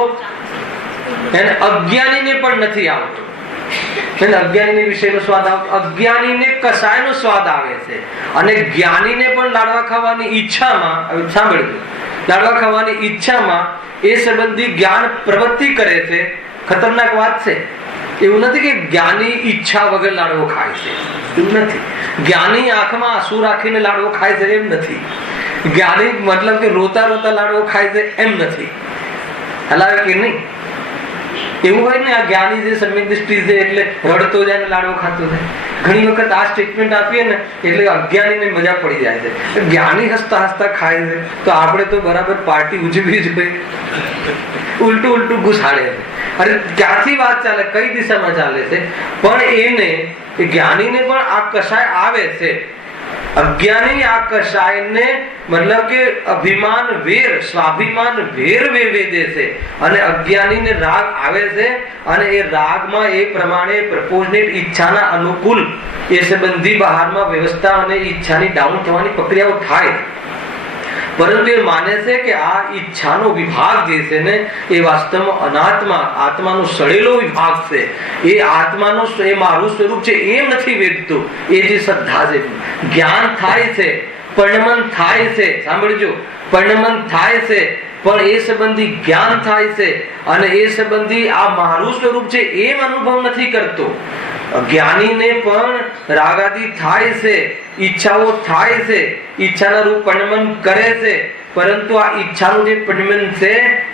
એને અજ્ઞાનીને પણ નથી આવતો. અજ્ઞાનીને વિષયનો સ્વાદ આવતો, અજ્ઞાનીને કસાયનો સ્વાદ આવે છે. અને જ્ઞાનીને પણ લાડવા ખાવાની ઈચ્છામાં, સાંભળજો, લાડવા ખાવાની ઈચ્છામાં એ સંબંધી જ્ઞાન પ્રવૃત્તિ કરે છે. ખતરનાક વાત છે. એવું નથી કે જ્ઞાની ઈચ્છા વગર લાડવો ખાય છે, એવું નથી. જ્ઞાની આંખમાં આંસુ રાખીને લાડવો ખાય છે એમ નથી. જ્ઞાની મતલબ કે રોતા રોતા લાડવો ખાય છે એમ નથી. હલાવે કે નહીં? એવું હોય ને, આ જ્ઞાની જે સમ્યક દૃષ્ટિ છે એટલે રડતો જાય ને લાડવો ખાતો જાય. ઘણી વખત આ સ્ટેટમેન્ટ આપીએ ને એટલે અજ્ઞાનીને મજા પડી જાય છે. જ્ઞાની હસતા હસતા ખાય છે તો આપણે તો બરાબર પાર્ટી ઉજવી જોઈએ, ઉલટું ઘુસાડે છે. અરે ક્યાંથી વાત ચાલે, કઈ દિશામાં ચાલે છે? પણ એને જ્ઞાનીને પણ આ કશાય આવે છે. અજ્ઞાની આ કશાયને મતલબ કે અભિમાન વેર, સ્વાભિમાન વેર વેદે છે. અને અજ્ઞાનીને રાગ આવે છે અને એ રાગમાં એ પ્રમાણે પ્રપોઝનેટ ઈચ્છાના અનુકૂળ એ સંબંધી બહારમાં વ્યવસ્થા અને ઈચ્છાની ડાઉન થવાની પ્રક્રિયાઓ થાય. પરંતુ એ માને છે કે આ ઈચ્છાનો વિભાગ જે છે ને એ વાસ્તવમાં અનાત્મા, આત્માનો સડેલો વિભાગ છે. એ આત્માનો, એ મારું સ્વરૂપ છે એમ નથી વેદતું. એ જે શ્રદ્ધા છે, જ્ઞાન થાય છે પરિણમન થાય છે, સાંભળજો, પરિણમન થાય છે, પણ એ સંબંધી જ્ઞાન થાય છે અને એ સંબંધી આ મારું સ્વરૂપ છે એમ અનુભવ નથી કરતો. જ્ઞાનીને પણ રાગાદી થાય છે, ઈચ્છાઓ થાય છે, ઈચ્છાના રૂપ પરિણમન કરે છે, પરંતુ આ ઈચ્છાનું જે પરિણમન છે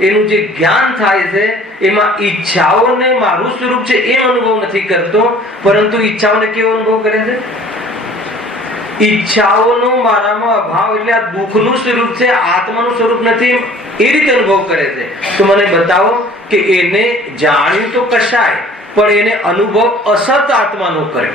એનું જે જ્ઞાન થાય છે એમાં ઈચ્છાઓને મારું સ્વરૂપ છે એમ અનુભવ નથી કરતો, પરંતુ ઈચ્છાઓને કેવો અનુભવ કરે છે? ઈચ્છાઓનો મારામાં અભાવ એટલે આ દુઃખનું સ્વરૂપ છે, આત્માનું સ્વરૂપ નથી એ રીતે અનુભવ કરે છે. તો મને બતાવો કે એને જાણ્યું તો કશાય, પણ એને અનુભવ અસત આત્માનો કરે.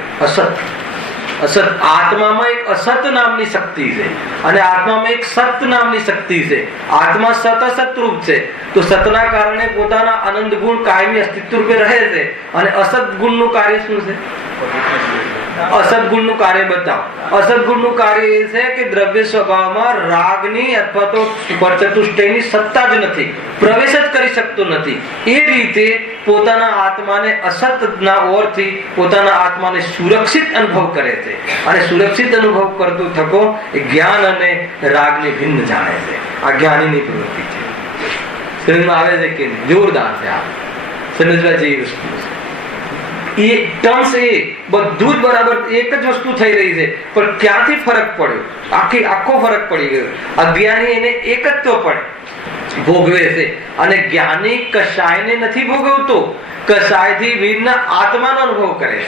અસત આત્મામાં એક અસત નામની શક્તિ છે અને આત્મામાં એક સત નામની શક્તિ છે. આત્મા સત અસત રૂપ છે, તો સતના કારણે પોતાના આનંદ ગુણ કાયમી અસ્તિત્વ રૂપે રહે છે અને અસત ગુણનું કાર્ય શું છે? અસત ગુણનું કાર્ય બતાવો. અસત ગુણનું કાર્ય એ છે કે દ્રવ્ય સ્વભાવમાં રાગની અથવા તો પરચતુષ્ટયની સત્તા જ નથી, પ્રવેશ જ કરી શકતો નથી. એ રીતે પોતાના આત્માને અસતના ઓરથી પોતાના આત્માને સુરક્ષિત અનુભવ કરે છે અને સુરક્ષિત અનુભવ કરતો થકો એ જ્ઞાન અને રાગને ભિન્ન જાણે છે. આ જ્ઞાનીની પ્રવૃત્તિ છે. સમજમાં આવે છે કે જોરદાર છે. આ સમજવા જેવી વસ્તુ છે. એ ટર્મ્સ એ બધું જ બરાબર એક જ વસ્તુ થઈ રહી છે, પણ ક્યાંથી ફરક પડ્યો? આખો ફરક પડી ગયો. અજ્ઞાની એને એકત્વ પડે ભોગવે છે અને જ્ઞાની કશાયને નથી ભોગવતો, કશાયથી ભિન્ન આત્માનો અનુભવ કરે છે.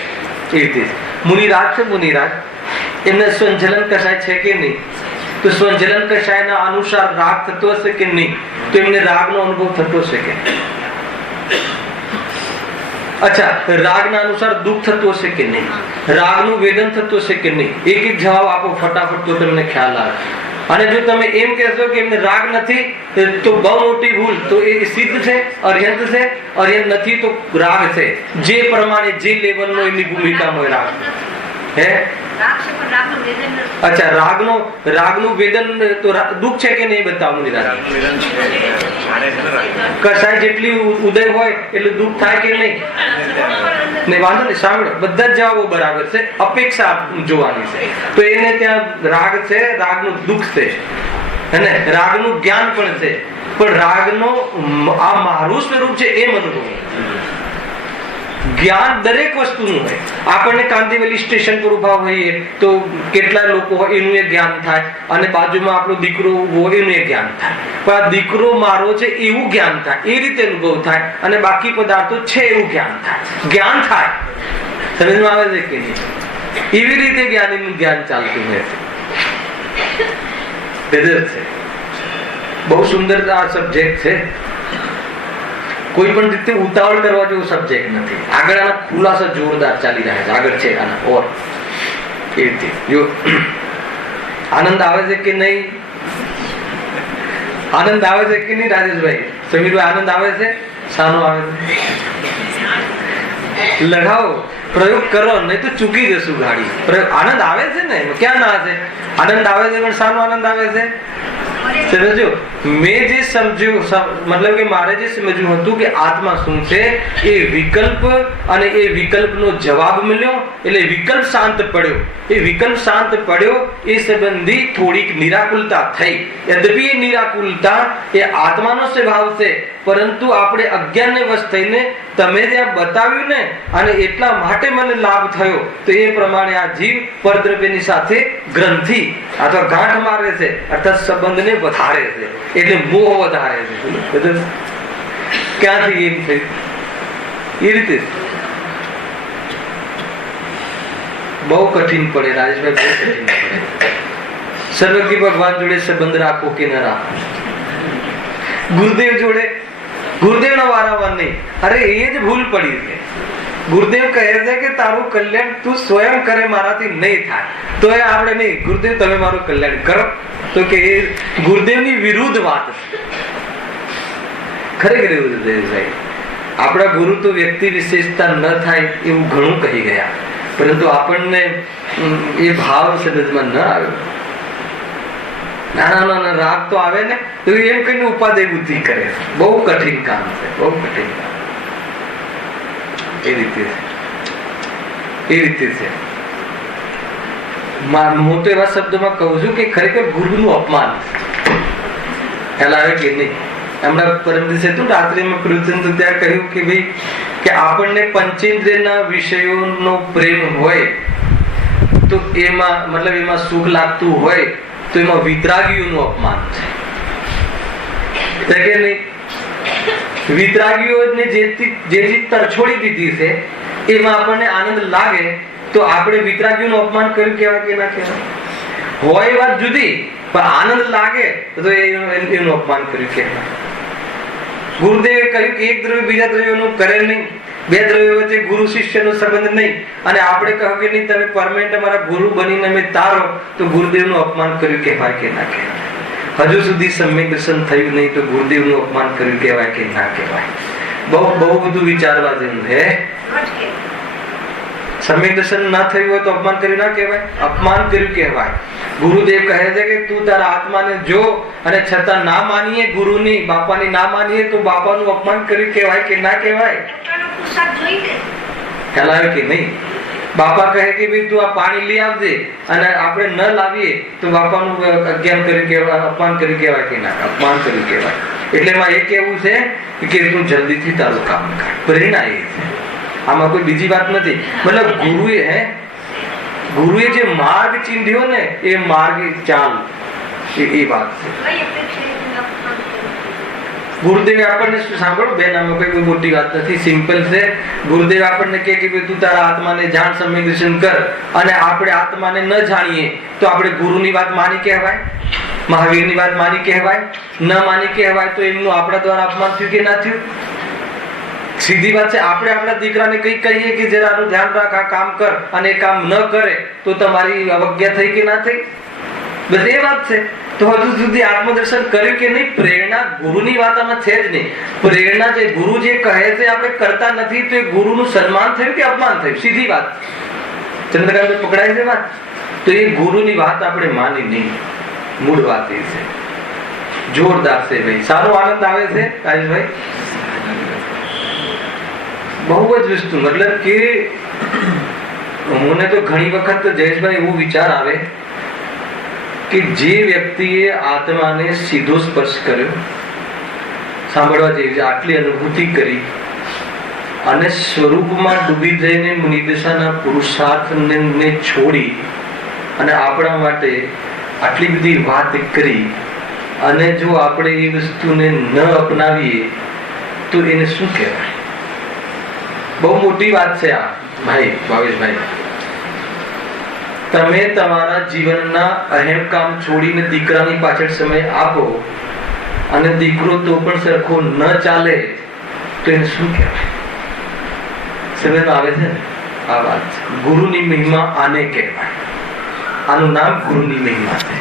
એ રીતે મુનિરાજ છે, મુનિરાજ એમને સ્વંજલન કશાય છે કે નહીં? તો સ્વંજલન કશાયના અનુસાર રાગ થતો હશે કે નહીં? તો એમને રાગનો અનુભવ થતો હશે કે? અચ્છા, રાગના અનુસાર દુઃખ થતું હશે કે નહીં? રાગનું વેદન થતું હશે કે નહીં? એક એક જવાબ આપો ફટાફટ તો તમને ખ્યાલ આવે. અને જો તમે એમ કહેશો કે એમને રાગ નથી તો બહુ મોટી ભૂલ. તો એ સિદ્ધ છે, અર્યંત છે, અર્યંત નથી તો રાગ છે. જે પ્રમાણે જે લેવલનો એમની ભૂમિકા હોય રાગ હે. અચ્છા, રાગનું વેદન તો દુઃખ છે કે નહીં? બતાવો. કસાય જેટલી ઉદય હોય એટલું દુઃખ થાય કે નહીં? વાંધો નહીં, સાંભળો, બધા જ જવાબો બરાબર છે. અપેક્ષા જોવાની છે. તો એને ત્યાં રાગ છે, રાગનું દુઃખ છે અને રાગનું જ્ઞાન પણ છે, પણ રાગનો આ મારું સ્વરૂપ છે એમ અનુભવ. જ્ઞાન દરેક વસ્તુનું હોય. આપણને કાંદિવલી સ્ટેશન પર ઉભા હોઈએ તો કેટલા લોકો હોય એનું એ જ્ઞાન થાય અને બાજુમાં આપણો દીકરો હોય એનું એ જ્ઞાન થાય, પણ આ દીકરો મારો છે એવું જ્ઞાન થાય, એ રીતે અનુભવ થાય અને બાકી પદાર્થો છે એવું જ્ઞાન થાય. જ્ઞાન થાય. સમજમાં આવે છે કે નહીં? એવી રીતે જ્ઞાનીનું જ્ઞાન ચાલતું રહે છે. બહુ સુંદર આ સબ્જેક્ટ છે. કોઈ પણ રીતે ઉતાવળ કરવા જેવું સબ્જેક્ટ નથી. આગળ આના ખુલાસા જોરદાર ચાલી રહ્યા છે. આગળ છે આના ઓર એ રીતે જો આનંદ આવે છે કે નહીં? આનંદ આવે છે કે નહીં? રાજેશભાઈ, સમીરભાઈ, આનંદ આવે છે? શાનો આવે છે? લગાવો, પ્રયોગ કરો, નહીં તો ચૂકી જશું ગાડી. આનંદ આવે છે ને, ક્યાં ના છે? આનંદ આવે છે, પણ શાનો આનંદ આવે છે? સમજો, મેં જે સમજ્યું, મતલબ કે મારે જે સમજ્યું હતું કે આત્મા શું છે, એ વિકલ્પ અને એ વિકલ્પનો જવાબ મળ્યો એટલે વિકલ્પ શાંત પડ્યો. એ વિકલ્પ શાંત પડ્યો એ સંબંધી થોડીક નિરાકુલતા થઈ. યદ્યપિ એ નિરાકુલતા એ આત્માનો સ્વભાવ છે, પરંતુ આપણે અજ્ઞાનને વશ થઈને તમે જ્યાં બતાવ્યું ને અને એટલા માટે મને લાભ થયો, તો એ પ્રમાણે આ જીવ પરદ્રવ્યની સાથે ગ્રંથિ અથવા ગાંઠ મારે છે, અર્થાત સંબંધને વધારે છે, એટલે મોહ વધારે છે. ક્યાંથી એમ થયું? એ રીતે બહુ કઠિન પડે રાજેશભાઈ, બહુ કઠિન પડે. સર્વજ્ઞ ભગવાન જોડે સંબંધ રાખો કે ન રાખો, ગુરુદેવ જોડે, ગુરુદેવનો વારંવાર નહીં. અરે એ જ ભૂલ પડી છે. ગુરુદેવ કહે છે કે તારું કલ્યાણ તું સ્વયં કરે, મારાથી નહીં થાય. તો એ આપણે નહીં, ગુરુદેવ તમે મારું કલ્યાણ કરો, તો કે એ ગુરુદેવની વિરુદ્ધ વાત છે. ખરેખર ગુરુદેવભાઈ, આપણા ગુરુ તો વ્યક્તિ વિશેષતા ન થાય એવું ઘણું કહી ગયા, પરંતુ આપણને એ ભાવ સમજમાં ન આવ્યો. નાના નાના રાગ તો આવે ને તો એમ કહીને ઉપાદેય બુદ્ધિ કરે. બહુ કઠિન કામ છે, બહુ કઠિન કામ. એ રીતે છે. હું તો એવા શબ્દોમાં કહું છું કે ખરેખર ગુરુનું અપમાન ખ્યાલ આવે કે નહીં. હમણાં પરમ દિવસે તો રાત્રિમાં પ્રવચન તો ત્યાં કહ્યું કે ભાઈ કે આપણને પંચેન્દ્રિયના વિષયોનો પ્રેમ હોય તો એમાં મતલબ એમાં સુખ લાગતું હોય તો એમાં વિતરાગીઓનું અપમાન છે કે નહીં. વિતરાગીઓને જે ચીજ તરછોડી દીધી છે એમાં આપણને આનંદ લાગે તો આપણે વિતરાગીઓનું અપમાન કર્યું કહેવાય કે ના કહેવાય? હોય વાત જુદી, પણ આનંદ લાગે તો એનું અપમાન કર્યું કહેવાય. ગુરુદેવે કહ્યું કે એક દ્રવ્ય બીજા દ્રવ્યનું કરે નહીં, બે દ્રવ્યો વચ્ચે ગુરુ શિષ્યનો સંબંધ નહીં, અને આપણે કહ્યું કે નહીં તમે પરમેનન્ટ અમારા ગુરુ બનીને અમે તારો, તો ગુરુદેવનું અપમાન કર્યું કહેવાય કે ના કહેવાય? હજુ સુધી સમ્યક દર્શન થયું નહીં તો ગુરુદેવનું અપમાન કર્યું કહેવાય કે ના કહેવાય? બહુ બધું વિચારવા જેવું છે. સમ્યક દર્શન ના થયું હોય તો અપમાન કર્યું ના કહેવાય? અપમાન કર્યું કહેવાય. ગુરુદેવ કહે છે કે તું તારા આત્માને જો અને છતાં ના માનીએ ગુરુની, બાપાની ના માનીએ તો બાપાનું અપમાન કર્યું કહેવાય કે ના કહેવાય? ખ્યાલ આવે કે નહીં? બાપા કહે કે ભાઈ તું આ પાણી લઈ આવજે અને આપણે ન લાવીએ તો બાપાનું અજ્ઞાન કર્યું કહેવાય, અપમાન કર્યું કહેવાય કે ના? અપમાન કર્યું કહેવાય. એટલે એમાં એ કેવું છે કે તું જલ્દીથી તારું કામ કર. પ્રેરણા એ છે, આમાં કોઈ બીજી વાત નથી. મતલબ ગુરુએ જે માર્ગ ચીંધ્યો ને એ માર્ગ ચાલ, એ વાત છે. ગુરુદેવ આપણને સાંભળો બેન, આમાં કોઈ મોટી વાત નથી, સિમ્પલ છે. ગુરુદેવ આપણને કહે કે તું તારા આત્માને જાણ, સમ્યક દર્શન કર, અને આપણે આત્માને ન જાણીએ તો આપણે ગુરુની વાત માની કહેવાય? મહાવીરની વાત માની કહેવાય? ન માની કહેવાય તો એમનું આપણા દ્વારા અપમાન થયું કે ના થયું? સીધી વાત છે. આપણે આપણા દીકરાને કઈ કહીએ કે જરા આનું ધ્યાન રાખ, આ કામ કર, અને એ કામ ન કરે તો તમારી અવજ્ઞા થઈ કે ના થઈ? બસ એ વાત છે. તો હજુ સુધી આત્મદર્શન કર્યું કે નહીં? પ્રેરણા ગુરુની વાત આમાં છે જ નહીં. પ્રેરણા જે ગુરુ જે કહે છે આપણે કરતા નથી તો એ ગુરુનું સન્માન થયું કે અપમાન થયું? સીધી વાત. ચંદ્રકાંત પકડાય છે વાત. તો એ ગુરુની વાત આપણે માની નહીં. મૂળ વાત એ છે. જોરદાર છે ભાઈ. સારો આનંદ આવે છે રાજેશભાઈ? બહુ જ વસ્તુ, મતલબ કે મને તો ઘણી વખત જયેશભાઈ એવો વિચાર આવે કે જે વ્યક્તિએ આત્માને સીધો સ્પર્શ કર્યો, સાંભળવા જેવી આટલી અનુભૂતિ કરી અને સ્વરૂપમાં ડૂબી જઈને નિર્દેશાના પુરુષાર્થને છોડી અને આપણા માટે આટલી બધી વાત કરી, અને જો આપણે એ વસ્તુને ન અપનાવીએ તો એને શું કહેવાય? બહુ મોટી વાત છે આ ભાઈ ભાવેશભાઈ. તમે તમારા જીવનના અહેમ કામ છોડીને દીકરાની પાછળ સમય આપો અને દીકરો તો પણ સરખો ન ચાલે તો એને શું કહેવાય? સમજમાં આવે છે ને? આ વાત છે. ગુરુની મહિમા આને કહેવાય. આનું નામ ગુરુની મહિમા છે.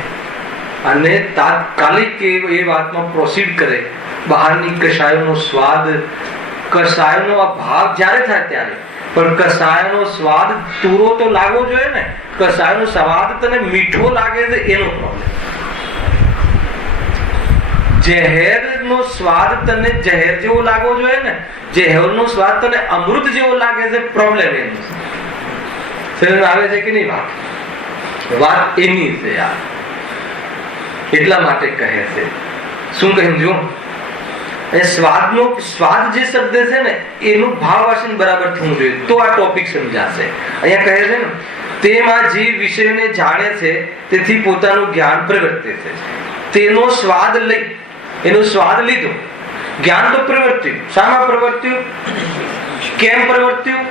અને તાત્કાલિક એ વાતમાં પ્રોસીડ કરે. બહારની કશાયોનો સ્વાદ, કસાયનો આ ભાગ જ્યારે થાય ત્યારે, પણ કસાયનો સ્વાદ તુરો તો લાગવો જોઈએ ને. કસાયનો સ્વાદ તને મીઠો લાગે છે એનો પ્રોબ્લેમ. ઝેરનો સ્વાદ તને ઝેર જેવો લાગવો જોઈએ ને. ઝેરનો સ્વાદ તને અમૃત જેવો લાગે છે, પ્રોબ્લેમ એનો. સમજ આવે છે કે નહીં? વાત એની છે યાર. એટલા માટે કહે છે. શું કહે જો એ સ્વાદનો સ્વાદ જે શબ્દ છે ને એનું ભાવવાચન બરાબર થવું જોઈએ તો આ ટોપિક સમજાશે. અહીંયા કહે છે ને તેમાં જે વિષયને જાણે છે તેથી પોતાનું જ્ઞાન પ્રવર્તે છે. તેનો સ્વાદ લઈ, એનો સ્વાદ લીધો, જ્ઞાન તો પ્રવર્ત્યું. શામાં પ્રવર્ત્યું? કેમ પ્રવર્ત્યું?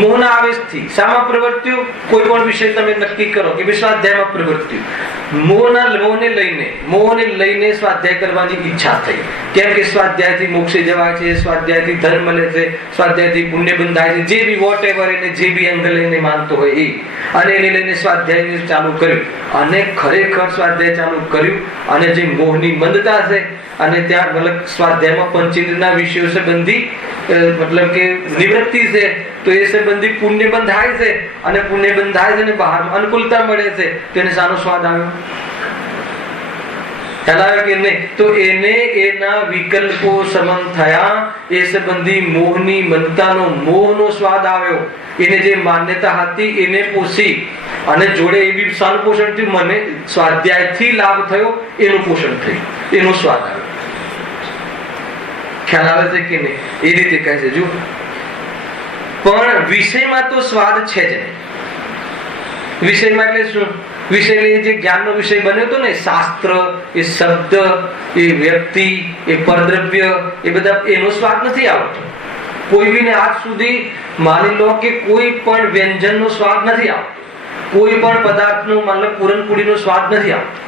મોહના આવેશથી. શામાં પ્રવર્ત્યું? કોઈ પણ વિષય તમે નક્કી કરો કે સ્વાધ્યાયમાં પ્રવર્ત્યું. મોહને લઈને સ્વાધ્યાય કરવાની ઈચ્છા થઈ. કેમ કે સ્વાધ્યાયથી મોક્ષે જવાય છે, સ્વાધ્યાયથી ધર્મ મળે છે, સ્વાધ્યાયથી પુણ્ય બંધાય છે, જે બી વોટ એવર એને જે બી એંગલ એને માનતો હોય એ, અને એને લઈને સ્વાધ્યાય ચાલુ કર્યું. અને ખરેખર સ્વાધ્યાય ચાલુ કર્યું અને જે મોહની મંદતા છે અને ત્યાં મતલબ સ્વાધ્યાયમાં પંચેન્દ્રના વિષયો સંબંધી મતલબ કે નિવૃત્તિ છે, તો એ સંબંધી પુણ્ય બંધાય છે, અને પુણ્ય બંધાય છે અને બહાર અનુકૂળતા મળે છે, તેને શાનો સ્વાદ આવ્યો? ખ્યાલ કે નહીં? તો એને એના વિકલ્પો સમન થયા, એ સંબંધી મોહની મનતાનો મોહનો સ્વાદ આવ્યો. એને જે માન્યતા હતી એને પોષી અને જોડે એવી સારું પોષણ થયું, મને સ્વાધ્યાયથી લાભ થયો, એનું પોષણ થયું, એનો સ્વાદ આવ્યો. ખ્યાલ આવે છે કે નહીં? એ રીતે કહે છે. જો પણ વિષયમાં તો સ્વાદ છે જ નહીં. વિષયમાં એટલે શું? વિષય જે જ્ઞાનનો વિષય બન્યો હતો ને, શાસ્ત્ર, એ શબ્દ, એ વ્યક્તિ, એ પરદ્રવ્ય, એ બધા એનો સ્વાદ નથી આવતો. કોઈ બીને આજ સુધી માની લો કે કોઈ પણ વ્યંજનનો સ્વાદ નથી આવતો, કોઈ પણ પદાર્થનો મતલબ પૂરણપૂરીનો સ્વાદ નથી આવતો.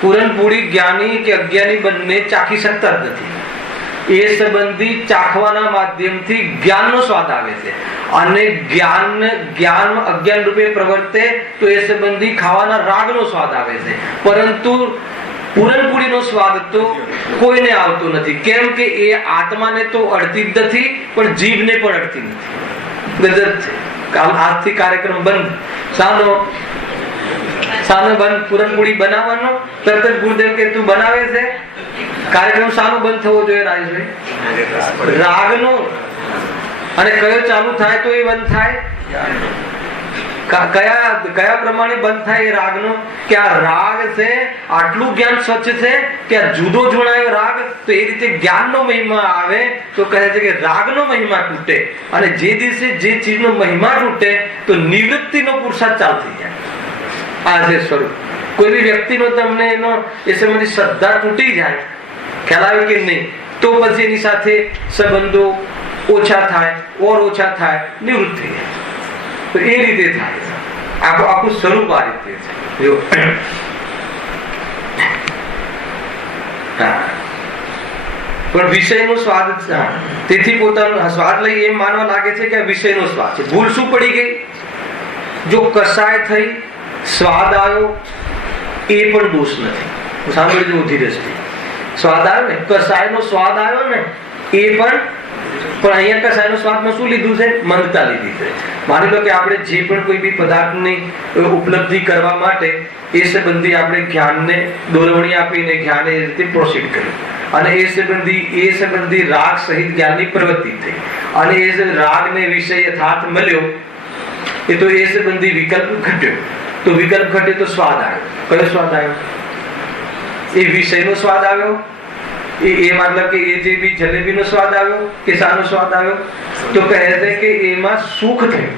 પૂરણપૂરી જ્ઞાની કે અજ્ઞાની બંને ચાખી શકતા જ નથી. એ સંબંધી ચાખવાના માધ્યમથી જ્ઞાનનો સ્વાદ આવે છે, અને જ્ઞાન અજ્ઞાન રૂપે પ્રવર્તે તો એ સંબંધી ખાવાના રાગનો સ્વાદ આવે છે. પરંતુ પૂરણપૂરીનો સ્વાદ તો કોઈને આવતો નથી. કેમ કે એ આત્માને તો અડતી જ નથી, પણ જીભને પણ અડતી નથી. ગજબ છે. આજથી કાર્યક્રમ બંધ. સાનો બંધ? પૂરણપૂરી બનાવવાનો. તરત જ ગુરુદેવ કે તું બનાવે છે. કાર્યક્રમ સાનો બંધ થવો જોઈએ? રાજભાઈ, રાગનો. અને કયો ચાલુ થાય તો એ બંધ થાય? કયા પ્રમાણે બંધ થાય એ રાગનો? કે આ રાગ છે, આટલું જ્ઞાન સ્વચ્છ છે કે આ જુદો જોડાયો રાગ, તો એ રીતે જ્ઞાનનો મહિમા આવે તો કહે છે કે રાગનો મહિમા તૂટે. અને જે દિવસે જે ચીજનો મહિમા તૂટે તો નિવૃત્તિનો પુરુષાર્થ ચાલુ થઈ જાય. આ છે સ્વરૂપ. કોઈ બી વ્યક્તિનો તમને એનો એ સંબંધી શ્રદ્ધા તૂટી જાય, ખ્યાલ આવે કે નહીં, તો પછી એની સાથે સંબંધો ઓછા થાય, ઓછા થાય, નિવૃત્ત થઈ જાય. તો એ રીતે થાય છે. આખું સ્વરૂપ આ રીતે છે. જો પણ વિષયનો સ્વાદ, તેથી પોતાનો સ્વાદ લઈ એમ માનવા લાગે છે કે આ વિષયનો સ્વાદ છે. ભૂલ શું પડી ગઈ? જો કસાય થઈ, સ્વાદ આવ્યો, એ પણ દોષ નથી. સાંભળજો ધીરજથી. સ્વાદ આવ્યો ને, કસાયનો સ્વાદ આવ્યો ને, એ પણ અહીંયા કસાયનો સ્વાદમાં શું લીધું છે? મંદતા લીધી છે. માની લો કે આપણે જે પણ કોઈ બી પદાર્થની ઉપલબ્ધિ કરવા માટે એ સંબંધી આપણે જ્ઞાનને દોરવણી આપીને જ્ઞાન એ રીતે પ્રોસીડ કર્યું, અને એ સંબંધી રાગ સહિત જ્ઞાનની પ્રવૃત્તિ થઈ, અને એ રાગને વિષય યથાર્થ મળ્યો, એ તો એ સંબંધી વિકલ્પ ઘટ્યો. તો વિકલ્પ ઘટે તો સ્વાદ આવ્યો. કયો સ્વાદ આવ્યો? એ વિષયનો સ્વાદ આવ્યો. એ મતલબ કે એ જે બી જલેબીનો સ્વાદ આવ્યો કે શાનો સ્વાદ આવ્યો? તો કહે છે કે એમાં સુખ થયું,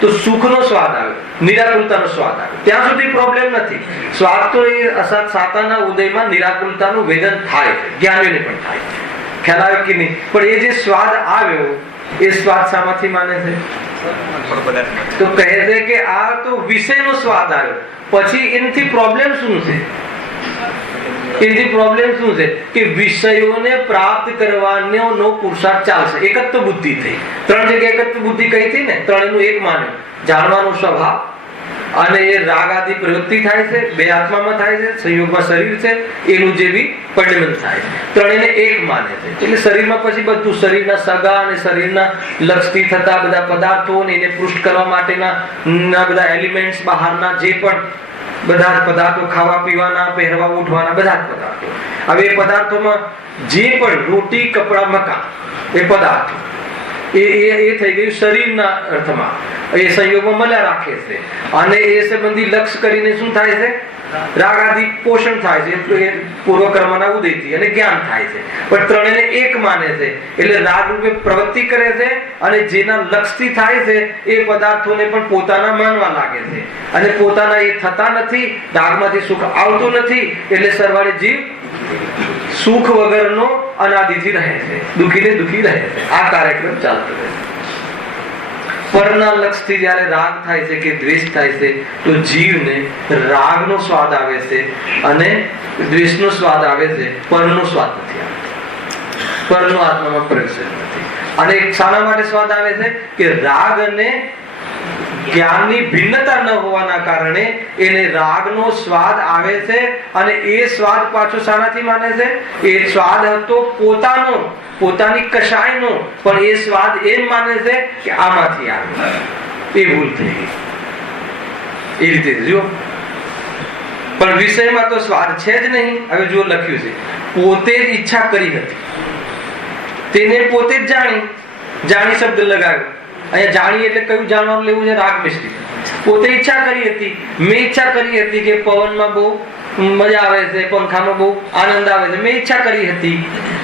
તો સુખનો સ્વાદ આવ્યો, નિરાકુલતાનો સ્વાદ આવ્યો. ત્યાં સુધી પ્રોબ્લેમ નથી. સ્વાદ તો એ અસત સાતાના ઉદયમાં નિરાકુલતાનું વેદન થાય છે, જ્ઞાનીઓને પણ થાય. ખ્યાલ આવે કે નહીં? પણ એ જે સ્વાદ આવ્યો, એ સ્વાદ શામાંથી માને છે? તો કહે છે કે આ તો વિષયનો સ્વાદ આવ્યો. પછી એનાથી પ્રોબ્લેમ શું છે? એથી પ્રોબ્લેમ શું છે? કે વિષયોને પ્રાપ્ત કરવાનો પુરુષાર્થ ચાલશે. એકત્વ બુદ્ધિ થઈ. 3 જગ્યાએ એકત્વ બુદ્ધિ કઈ થઈ ને? 3 નું એક માન્યું. જાણવાનો સ્વભાવ, અને એ રાગ આદિ પ્રવૃત્તિ થાય છે, 2 આત્મામાં થાય છે, સંયોગમાં શરીર છે, એનું જે બી પરિણમન થાય છે. 3 એક માને છે. એટલે શરીરમાં પછી બધું શરીરના સગા અને શરીરના લક્ષથી થતા બધા પદાર્થો, એને પૃષ્ઠ કરવા માટેના બધા એલિમેન્ટ્સ, બહારના જે પણ બધા જ પદાર્થો, ખાવા પીવાના, પહેરવા ઉઠવાના બધા જ પદાર્થો. હવે એ પદાર્થોમાં જે પણ રોટી, કપડા, મકાન, એ પદાર્થો એ થઈ ગયું શરીરના અર્થમાં. એ સંયોગમાં મળ્યા રાખે છે, અને એ સંબંધી લક્ષ કરીને શું થાય છે? રાગ આદિ પોષણ થાય છે, પૂર્વકર્મના ઉદયથી, અને જ્ઞાન થાય છે. પણ 3 એક માને છે. એટલે રાગ રૂપે પ્રવૃત્તિ કરે છે, અને જેના લક્ષથી થાય છે એ પદાર્થોને પણ પોતાના માનવા લાગે છે, અને પોતાના એ થતા નથી. રાગમાંથી સુખ આવતું નથી, એટલે સરવાળે જીવ સુખ વગરનો અનાદિથી રહે છે, દુઃખી રહે છે. આ કાર્યક્રમ ચાલતો રહે છે. પરના લક્ષથી જ્યારે રાગ થાય છે કે દ્વેષ થાય છે, તો જીવને રાગનો સ્વાદ આવે છે અને દ્વેષનો સ્વાદ આવે છે, પરનો સ્વાદ નથી આવતો. પરનો આત્મામાં પ્રવેશ નથી. અને શાના માટે સ્વાદ આવે છે? કે રાગ અને જ્ઞાનની ભિન્નતા ન હોવાના કારણે એને રાગનો સ્વાદ આવે છે, અને એ સ્વાદ પાછો શાનાથી માને છે? એ સ્વાદ હતો પોતાનો, પોતાની કશાયનો, પણ એ સ્વાદ એમ માને છે કે આમાંથી આવે. એ ભૂલ થઈ ગઈ. એ રીતે જો પણ વિષયમાં તો સ્વાદ છે જ નહીં. હવે જો લખ્યું છે, પોતે જ ઈચ્છા કરી હતી, તેને પોતે જ જાણી શબ્દ લગાવ્યો, અહીંયા જાણીએ એટલે કયું જાણવાનું લેવું છે? રાગ મિશ્રિત. પોતે ઈચ્છા કરી હતી, મેં ઈચ્છા કરી હતી કે પવનમાં બહુ મજા આવે છે, પંખામાં બહુ આનંદ આવે છે, મેં ઈચ્છા કરી હતી.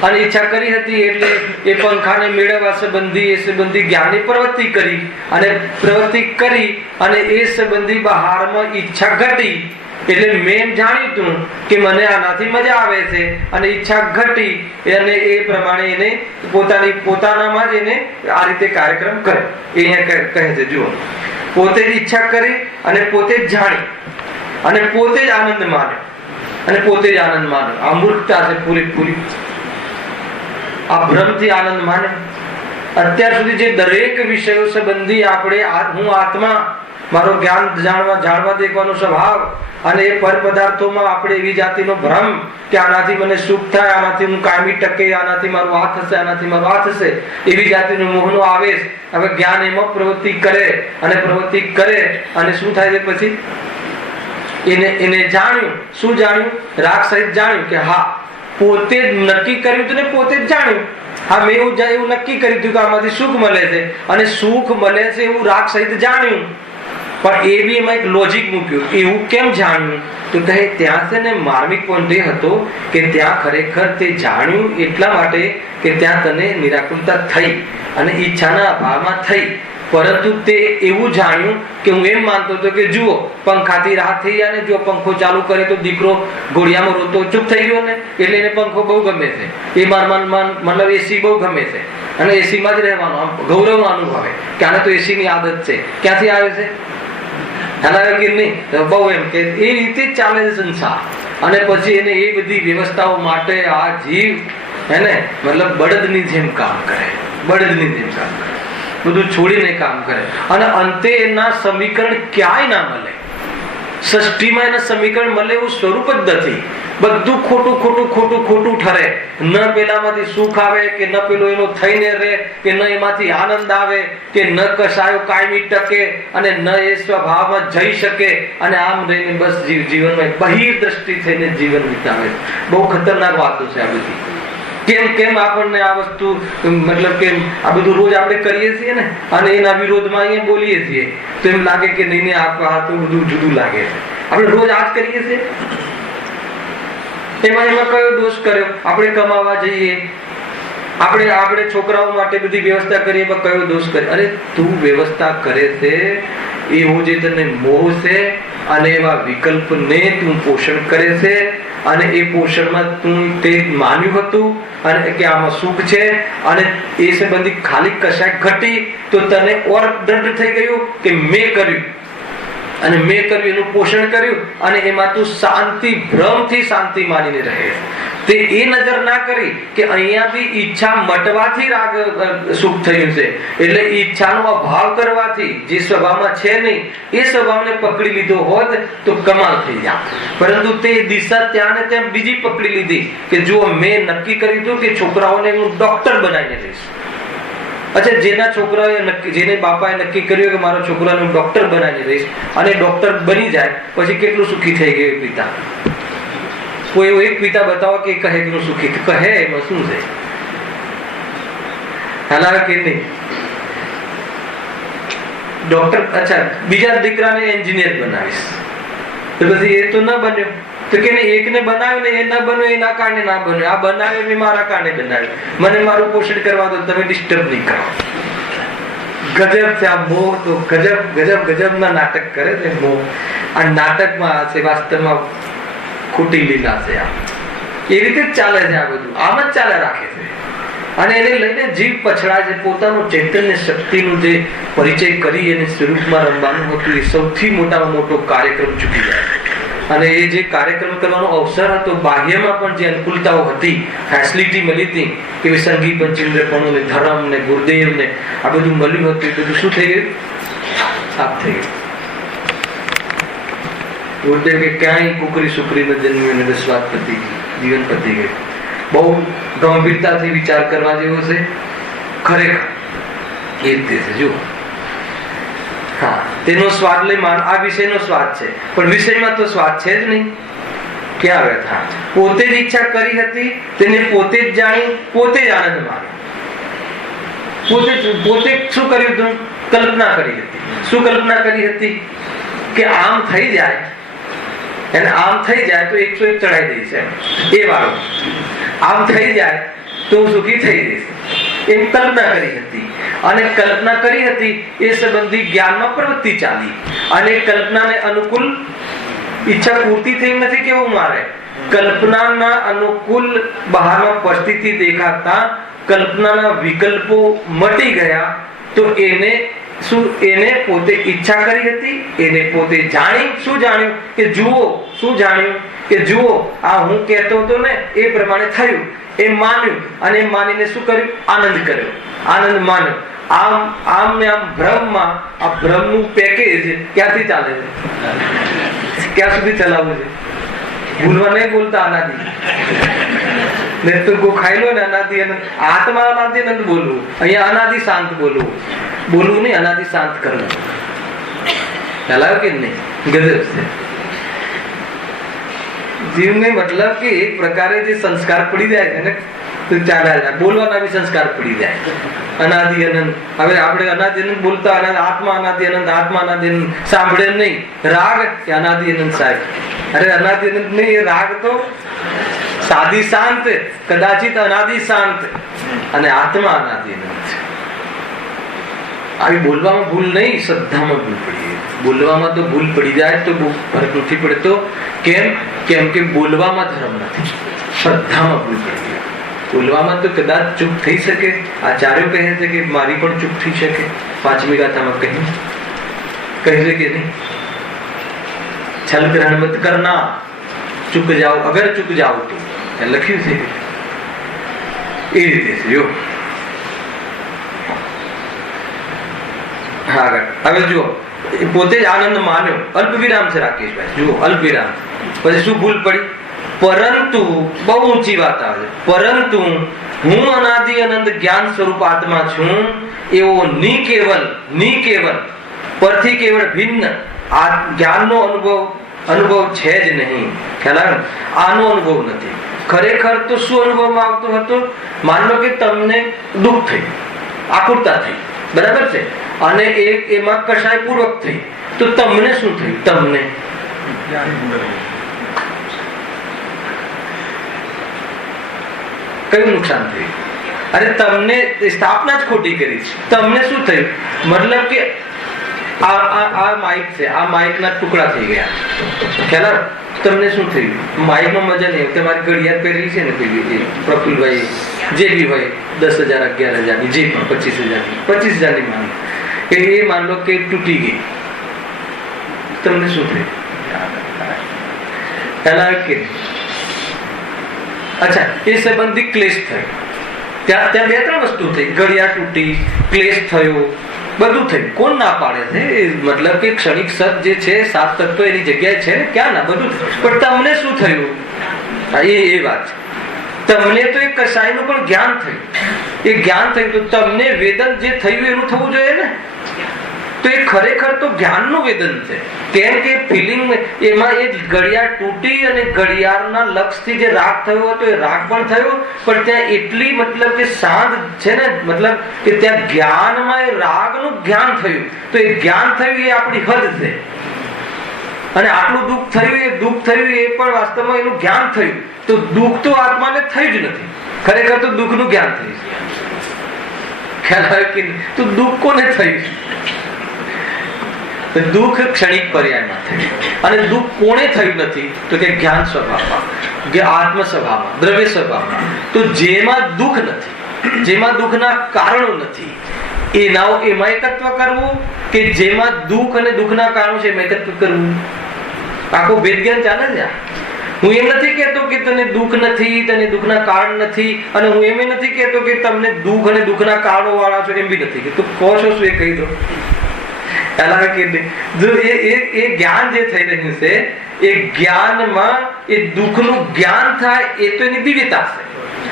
અને ઈચ્છા કરી હતી એટલે એ પંખાને મેળવવા સંબંધી એ સંબંધી જ્ઞાનની પ્રવૃત્તિ કરી, અને પ્રવૃત્તિ કરી અને એ સંબંધી બહારમાં ઈચ્છા ઘટી એટલે મેં જાણ્યું હતું કે મને આનાથી મજા આવે છે, અને ઈચ્છા ઘટી અને એ પ્રમાણે એને પોતાનામાં જ એને આ રીતે કાર્યક્રમ કરે. એ અહીંયા કહે છે, જુઓ, પોતે જ ઈચ્છા કરી અને પોતે જ જાણી અને પોતે જ આનંદ માન્યો અને પોતે જ આનંદ માન્યો. આ મૂર્ખતા છે પૂરેપૂરી. આ ભ્રમથી આનંદ માન્યો. અત્યાર સુધી જે દરેક વિષયો સંબંધી આપણે હું આત્મા, મારો જ્ઞાન જાણવા દેખવાનો સ્વભાવ, અને એ પર પદાર્થોમાં આપણે એવી જાતિનો ભ્રમ કે આનાથી મને સુખ થાય, આનાથી હું કાયમી ટકે, આનાથી મારું આ થશે, આનાથી મારું આ થશે, એવી જાતિનો મોહનો આવેશ. હવે જ્ઞાન એમાં પ્રવૃત્તિ કરે અને શું થાય છે પછી? એને જાણ્યું. શું જાણ્યું? રાગ સહિત જાણ્યું કે હા, પોતે જ નક્કી કર્યું હતું ને પોતે જ જાણ્યું. હા, મેં એવું નક્કી કર્યું હતું કે આમાંથી સુખ મળે છે, અને સુખ મળે છે એવું રાગ સહિત જાણ્યું. પણ એ બી એમાં એક લોજિક મૂક્યું. એવું કેમ જાણ્યું? તો કહે ત્યાં છે ને માર્મિક પોઈન્ટ એ હતો કે ત્યાં ખરેખર તે જાણ્યું એટલા માટે કે ત્યાં તને નિરાકુરતા થઈ અને ઈચ્છાના અભાવમાં થઈ. પરંતુ તે એવું જાણ્યું કે હું એમ માનતો હતો કે જુઓ, પંખાથી રાહત થઈ જાય ને, જો પંખો ચાલુ કરે તો દીકરો ઘોડિયામાં રોતો ચૂપ થઈ ગયો ને, એટલે એને પંખો બહુ ગમે છે. એ મતલબ એસી બહુ ગમે છે અને એસી માં જ રહેવાનું, આમ ગૌરવ અનુભવે કે આને તો એસી ની આદત છે. ક્યાંથી આવે છે? બહુ એમ કે એ રીતે જ ચાલે છે સંસાર. અને પછી એને એ બધી વ્યવસ્થાઓ માટે આ જીવ એને મતલબ બળદની જેમ કામ કરે, બધું છોડીને કામ કરે. અને અંતે એના સમીકરણ ક્યાંય ના મળે. સૃષ્ટિમાં એના સમીકરણ મળે એવું સ્વરૂપ જ નથી. બધું ખોટું ઠરે. ન પેલામાંથી સુખ આવે કે ન પેલો એનો થઈને રહે કે ન એમાંથી આનંદ આવે કે ન કશાયો કાયમી ટકે અને ન એ સ્વભાવમાં જઈ શકે, અને આમ રહીને બસ જીવનમાં બહિર દ્રષ્ટિ થઈને જીવન વિતાવે. બહુ ખતરનાક વાતો છે આ બધી. કેમ આપણને આ વસ્તુ મતલબ કે આ બધું રોજ આપણે કરીએ છીએ ને, અને એના વિરોધમાં અહીંયા બોલીએ છીએ તો એમ લાગે કે નહીં, આ તો બધું જુદું લાગે. આપણે રોજ આ જ કરીએ છીએ. એમાં કયો દોષ કર્યો? આપણે કમાવા જઈએ, આપણે છોકરાઓ માટે બધી વ્યવસ્થા કરીએ, પણ કયો દોષ કર્યો? અરે તું વ્યવસ્થા કરે છે એવું જે તને મોહ છે અને એવા વિકલ્પને તું પોષણ કરે છે, અને એ પોષણમાં તું તે માન્યું હતું અને કે આમાં સુખ છે, અને એ સંબંધી ખાલી કશાક ઘટી તો તને ઓર દંડ થઈ ગયું કે મેં કર્યું એનું પોષણ કર્યું, અને એમાં તું શાંતિ, ભ્રમથી શાંતિ માનીને રહે. તે એ નજર ના કરી કે અહીંયાથી ઈચ્છા મટવાથી રાગ સુખ થયું છે, એટલે ઈચ્છાનો અભાવ કરવાથી જે સ્વભાવમાં છે નહીં એ સ્વભાવને પકડી લીધો હોત તો કમાલ થઈ જાય. પરંતુ તે દિશા ત્યાં ને ત્યાં બીજી પકડી લીધી કે જો મેં નક્કી કર્યું હતું કે છોકરાઓને હું ડોક્ટર બનાવીને લઈશ. અચ્છા, જેને બાપાએ નક્કી કર્યું કે મારો છોકરાને હું ડોક્ટર બનાવીને લઈશ, અને ડોક્ટર બની જાય પછી કેટલું સુખી થઈ ગયું પિતા? કોઈ એવો એક પિતા બતાવો કે કહે કે હું સુખી, કહે એમાં શું છે? હાલાવે કે નહીં? ડોક્ટર, અચ્છા બીજા દીકરાને એન્જિનિયર બનાવીશ, તો પછી એ તો ન બન્યો. તો કે એકને બનાવ્યો ને એ ન બન્યો, એના કારણે ના બન્યો. આ બનાવ્યો મેં મારા કારણે બનાવ્યો, મને મારું પોષણ કરવા દો, તમે ડિસ્ટર્બ નહીં કરો. ગજબ છે આ મોહ. તો ગજબ ના નાટક કરે છે મોહ. આ નાટકમાં છે, વાસ્તવમાં ખોટી લીલા છે. આ એ રીતે જ ચાલે છે, આ બધું આમ જ ચાલે રાખે છે. અને એને લઈને જીવ પછડાય છે. પોતાનું ચૈતન્ય શક્તિનું જે પરિચય કરી એને સ્વરૂપમાં રમવાનું હતું એ સૌથી મોટામાં મોટો કાર્યક્રમ ચૂકી જાય. અને એ જે કાર્યક્રમ કરવાનો અવસર હતો, બાહ્યમાં પણ જે અનુકૂળતાઓ હતી, ફેસિલિટી મળી હતી કે સંગી પંચેન્દ્રપણું ને ધર્મ ને ગુરુદેવ ને આ બધું મળ્યું હતું, એ બધું શું થઈ ગયું? સાફ થઈ ગયું. ગુરુદેવ કે ક્યાંય કુકરી સુકરી ન જન્મ્યું ને સ્વાદ પતી ગયું, જીવન પતી ગયું. બહુ ગંભીરતાથી વિચાર કરવા જેવો છે ખરેખર. એ રીતે છે જુઓ. હા, તેનો સ્વાદ લઈ માન. આ વિષયનો સ્વાદ છે, પણ વિષયમાં તો સ્વાદ છે જ નહીં. ક્યાં વ્યથા? પોતે જ ઈચ્છા કરી હતી, તેને પોતે જ જાણી, પોતે જ આનંદ માન્યો. પોતે શું કર્યું હતું? કલ્પના કરી હતી. શું કલ્પના કરી હતી? કે આમ થઈ જાય અને આમ થઈ જાય તો 101 ચડાઈ દઈશ, એ વાળું આમ થઈ જાય તો સુખી થઈ જઈશ, એમ કલ્પના કરી હતી. અને કલ્પના કરી હતી એ સંબંધી જ્ઞાનમાં પ્રવૃત્તિ ચાલી, અને કલ્પનાને અનુકૂળ ઈચ્છા પૂર્તિ થઈ નથી કેવું મારે, કલ્પનાના અનુકૂળ બહારમાં પરિસ્થિતિ દેખાતા કલ્પનાના વિકલ્પો મટી ગયા. તો એને શું, એને પોતે ઈચ્છા કરી હતી, એને પોતે જાણી. શું જાણ્યું? કે જુઓ. શું જાણ્યું? કે જુઓ આ હું કહેતો હતો ને એ પ્રમાણે થયું, એ માન્યું, અને એ માનીને શું કર્યું? આનંદ કર્યો, આનંદ માન્યો. આમ આમ ને આમ ભ્રમમાં, આ ભ્રમનું પેકેજ ક્યાંથી ચાલે છે? ક્યાં સુધી ચલાવવું છે? ભૂલવા નહીં બોલતા અનાદિ, નહીં તો ખાઈ લો ને અનાદિ અનંત. આત્મા અનાદિ અનંત બોલવું, અહીંયા અનાદિ શાંત બોલવું, બોલવું નહીં, અનાદિ શાંત કરવું. ચલાવ કે નહીં? ગજબ છે. જીવને મતલબ કે એક પ્રકારે જે સંસ્કાર પડી જાય છે ને તો ચાલ્યા, બોલવાના બી સંસ્કાર પડી જાય. અનાદિ અનંત. હવે આપણે અનાદિ અનંત બોલતા, આત્મા અનાદિ અનંત, આત્મા અનાદિ અનંત સાંભળે નહીં. રાગ કે અનાદિ અનંત સાહેબ, અરે અનાદિ અનંત નહીં, એ રાગ તો સાદી શાંત, કદાચિત અનાદિ શાંત, અને આત્મા અનાદિ અનંત. આવી બોલવામાં ભૂલ નહીં, શ્રદ્ધામાં ભૂલ પડી. બોલવામાં તો ભૂલ પડી જાય તો બહુ ફરક નથી પડતો. કેમ? કેમ કે બોલવામાં ધર્મ નથી, શ્રદ્ધામાં ભૂલ પડી જાય. બોલવામાં તો કદાચ ચૂપ થઈ શકે. આચાર્યો કહે છે કે મારી પણ ચૂપ થઈ શકે. 5મી ગાથામાં કહે છે કે નહીં, છલ ગ્રહણ મત કરના, ચૂક જાઓ અગર ચૂક જાઓ તો, લખ્યું છે એ રીતે છે. જો આગળ હવે જુઓ, પોતે જ આનંદ માન્યો. અલ્પ વિરામ છે રાકેશભાઈ, જુઓ અલ્પ વિરામ. પછી શું ભૂલ પડી? પરંતુ બહુ ઊંચી વાત આવે છે, પરંતુ હું અનાદિ અનંત જ્ઞાન સ્વરૂપ આત્મા છું એવો નિકેવલ પરથી કેવળ ભિન્ન આ જ્ઞાનનો અનુભવ છે જ નહીં. ખ્યાલ? આનો અનુભવ નથી. ખરેખર તો શું અનુભવમાં આવતો હતો? માન લો કે તમને દુઃખ થઈ, આકુરતા થઈ, બરાબર છે, અને એમાં કશાય પૂર્વક થઈ, તો તમને શું થયું? તમને કયું નુકસાન થયું? અરે તમને સ્થાપના જ ખોટી કરી. તમને શું થયું? મતલબ કે આ માઇક છે, આ માઇકના ટુકડા થઈ ગયા. ખ્યાલ? તમને શું થયું? માઇકમાં મજા નહીં. તમારી ઘડિયાળ પહેરેલી છે ને પ્રફુલભાઈ, જે બી હોય 10,000 11,000ની, જે પણ 25,000ની માન એ માન લો કે તૂટી ગઈ, તમને શું થયું? કે અચ્છા, એ સંબંધી ક્લેશ થયો. ત્યાં 2-3 વસ્તુ થઈ. ઘડિયાળ તૂટી, ક્લેશ થયો, બધું થયું. કોણ ના પાડે છે? મતલબ કે ક્ષણિક સત જે છે, 7 તત્વો એની જગ્યાએ છે ને, ક્યાં ના બધું. પણ તમને શું થયું? એ વાત છે. તમને તો એ કસાયનું પણ જ્ઞાન થયું. એ જ્ઞાન થયું તો તમને વેદન જે થયું એનું થવું જોઈએ ને. તો એ ખરેખર તો જ્ઞાનનું વેદન છે. કેમ કે ફિલિંગ એમાં એ ઘડિયાળ તૂટી અને ઘડિયાળના લક્ષથી જે રાગ થયો હતો એ રાગ પણ થયો, પણ ત્યાં એટલી મતલબ કે શાંત છે ને, મતલબ કે ત્યાં જ્ઞાનમાં એ રાગનું જ્ઞાન થયું. તો એ જ્ઞાન થયું એ આપણી હદ છે. અને આટલું દુઃખ થયું એ પણ વાસ્તવમાં એનું જ્ઞાન થયું. તો દુઃખ તો આત્માને થયું જ નથી. ખરેખર તો દુઃખનું જ્ઞાન થયું. ખ્યાલ આવે કે તો દુઃખ કોને થયું? દુઃખ ક્ષણિક પર્યાયમાં થયું. અને દુઃખ કોણે થયું નથી? તો કે જ્ઞાન સ્વભાવમાં, આત્મ સ્વભાવમાં, દ્રવ્ય સ્વભાવમાં. તો જેમાં દુઃખ નથી, જેમાં દુઃખના કારણો નથી, એમાં એકત્વ કરવું, કે જેમાં દુઃખ અને દુઃખના કારણો છે એમાં એકત્વ કરવું. આખો ભેદ જ્ઞાન ચાલે છે. હું એમ નથી કહેતો કે તને દુઃખ નથી, તને દુઃખના કારણ નથી, અને હું એમ નથી કહેતો કે તમને દુઃખ અને દુઃખના કારણો વાળા છો, એમ બી નથી કે તું કહો છો શું એ કહી દો. એ જ્ઞાન જે થઈ રહ્યું છે એ જ્ઞાનમાં એ દુઃખનું જ્ઞાન થાય એ તો એની દિવ્યતા છે.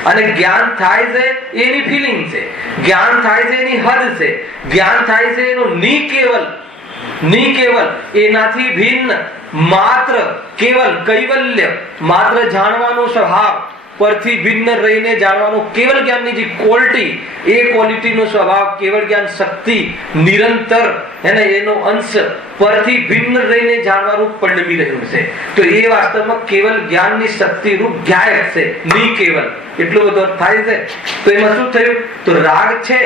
અને જ્ઞાન થાય છે એની ફિલિંગ છે, જ્ઞાન થાય છે એની હદ છે, જ્ઞાન થાય છે એનું નિકેવલ એનાથી ભિન્ન માત્ર કેવલ્ય માત્ર જાણવાનો સ્વભાવ, પરથી ભિન્ન રહીને જાણવાનો કેવલ જ્ઞાનની જે ક્વોલિટી, એ ક્વોલિટીનો સ્વભાવ, કેવલ જ્ઞાન શક્તિ નિરંતર એને એનો અંશ પરથી ભિન્ન રહીને જાણવાનું પરિણમી રહ્યું છે. તો એ વાસ્તવમાં કેવલ જ્ઞાનની શક્તિ રૂપ જ્ઞાયક છે, ની કેવલ. એટલો બધો થાય છે. તો એમાં શું થયું? તો રાગ છે,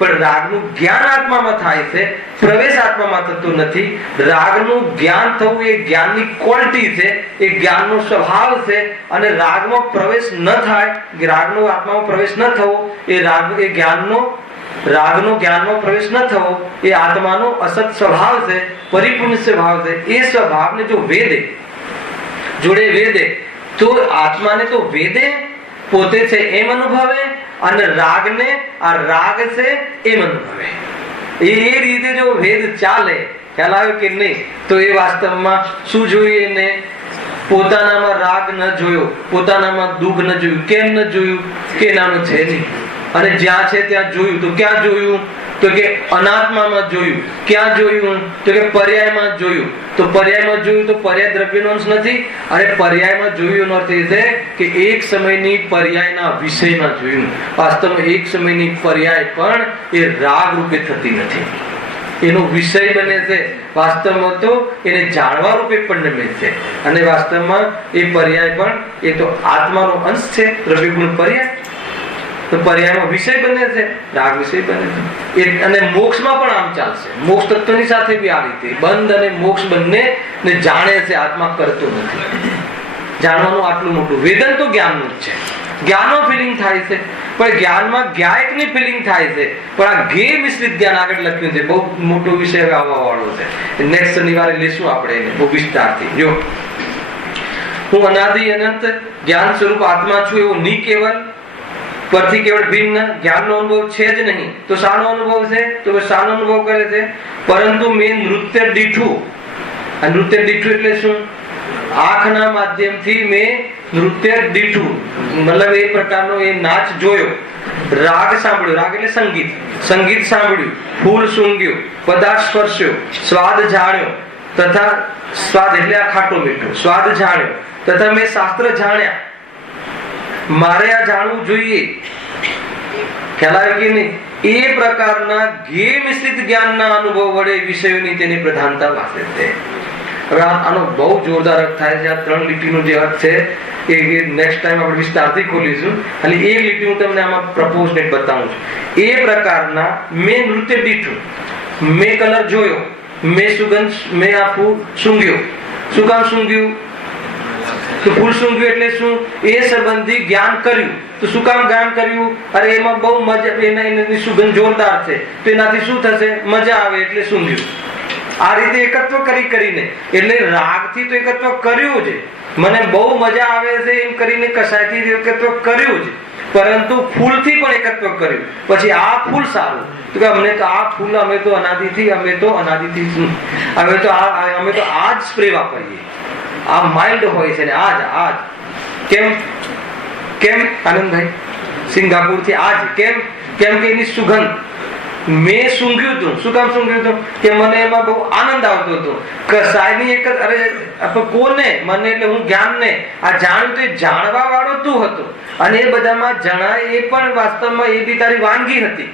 પણ રાગનું જ્ઞાન આત્મામાં થાય છે, પ્રવેશ આત્મામાં થતો નથી. રાગનું જ્ઞાન થવું એ જ્ઞાનની ક્વોલિટી છે, એ જ્ઞાનનો સ્વભાવ છે. અને રાગમાં પ્રવેશ ન થાય, રાગનો આત્મામાં પ્રવેશ ન થવો, એ જ્ઞાનનો જ્ઞાનમાં પ્રવેશ ન થવો એ આત્માનો અસત સ્વભાવ છે, પરિપૂર્ણ સ્વભાવ છે. એ સ્વભાવને જો જોડે વેદે તો આત્માને તો વેદે પોતે છે એમ અનુભવે, અને રાગને આ રાગ છે એમ અનુભવે. એ રીતે જો ભેદ ચાલે, ખ્યાલ આવ્યો કે નહીં? તો એ વાસ્તવમાં શું જોઈએ ને? પોતાનામાં રાગ ન જોયો, પોતાનામાં દુઃખ ન જોયું. કેમ ન જોયું? કે નાનું છે નહીં. અને જ્યાં છે ત્યાં જોયું. તો ક્યાં જોયું? તો કે અનાત્મામાં જોયું. ક્યાં જોયું? તો કે પર્યાયમાં જોયું. તો પર્યાયમાં જોયું તો પર્યાય દ્રવ્યનો અંશ નથી. અને પર્યાયમાં જોયું અર્થ એ છે કે એક સમયની પર્યાયના વિષયમાં જોયું. વાસ્તવમાં એક સમયની પર્યાય પણ એ રાગ રૂપે થતી નથી, એનો વિષય બને છે. વાસ્તવમાં તો એને જાણવા રૂપે પરિણમે છે. અને વાસ્તવમાં એ પર્યાય પણ એ તો આત્માનો અંશ છે, દ્રવ્યગુણ પર્યાય. તો પર્યાયમાં વિષય બને છે, રાગ વિષય બને છે. અને મોક્ષમાં પણ આમ ચાલશે. મોક્ષ તત્વની સાથે બી આ રીતે બંધ અને મોક્ષ બંને ને જાણે છે, આત્મા કરતો નથી. જાણવાનું આટલું મોટું વેદન તો જ્ઞાનનું જ છે. જ્ઞાનમાં ફિલિંગ થાય છે, પણ જ્ઞાનમાં જ્ઞાયકની ફિલિંગ થાય છે. પણ આ ગે મિશ્રિત જ્ઞાન આગળ લખ્યું છે, બહુ મોટો વિષય આવવા વાળો છે. નેક્સ્ટ શનિવારે લેશું આપણે એને બહુ વિસ્તારથી. જો હું અનાદિ અનંત જ્ઞાન સ્વરૂપ આત્મા છું એવું ની કેવલ, પરથી કેવળ ભિન્ન જ્ઞાનનો અનુભવ છે જ નહીં. તો શાનો અનુભવ છે? તો શાનો અનુભવ કરે છે? પરંતુ મેં નૃત્ય દીઠું. આ નૃત્ય દીઠું એટલે શું? આંખના માધ્યમથી મેં નૃત્ય દીઠું, મતલબ એ પ્રકારનો એ નાચ જોયો. રાગ સાંભળ્યો, રાગ એટલે સંગીત, સંગીત સાંભળ્યું, ફૂલ સૂંઘ્યું, પદાર્થ સ્પર્શ્યો, સ્વાદ જાણ્યો, તથા સ્વાદ એટલે આ ખાટો મીઠો સ્વાદ જાણ્યો, તથા મેં શાસ્ત્ર જાણ્યા. મારે આ જાણવું જોઈએ, ખ્યાલ આવે કે નહીં? એ પ્રકારના ઘે મિશ્રિત જ્ઞાનના અનુભવ વડે વિષયોની તેની પ્રધાનતા વાસે છે. હવે આનો બહુ જોરદાર અર્થ થાય છે. આ 3 લીટીનો જે અર્થ છે એ નેક્સ્ટ ટાઈમ આપણે વિસ્તારથી ખોલીશું. અને એ લીટી હું તમને આમાં પ્રપોઝનેટ બતાવું છું. એ પ્રકારના મેં નૃત્ય દીઠું, મેં કલર જોયો, મેં સુગંધ, મેં આ ફૂલ સૂંઘ્યો. શું કામ સૂંઘ્યું? તો ફૂલ સૂંઘ્યું એટલે શું? એ સંબંધી જ્ઞાન કર્યું. તો શું કામ જ્ઞાન કર્યું? અરે એમાં બહુ મજા, એની સુગંધ જોરદાર છે, તો એનાથી શું થશે? મજા આવે એટલે સૂંઘ્યું. આ રીતે એકત્વ કરીને, એટલે રાગથી તો એકત્વ કર્યું છે, મને બહુ મજા આવે છે એમ કરીને કશાયથી એકત્વ કર્યું છે, પરંતુ ફૂલથી પણ એકત્વ કર્યું. પછી આ ફૂલ સારું, તો કે અમને તો આ ફૂલ અમે તો અનાદિથી અમે તો આ જ સ્પ્રે વાપરીએ. આ માઇલ્ડ હોય છે ને આજ કેમ આનંદભાઈ સિંગાપુર થી આજ કેમ કે એની સુગંધ મેં સૂંઘ્યું હતું. શું કામ સૂંઘ્યું હતું? કે મને એમાં બહુ આનંદ આવતો હતો. કસાયની એક અરે કોને? મને એટલે હું જ્ઞાનને આ જાણ્યું તો એ જાણવા વાળો તું હતો. અને એ બધામાં જણાય એ પણ વાસ્તવમાં એ બી તારી વાનગી હતી.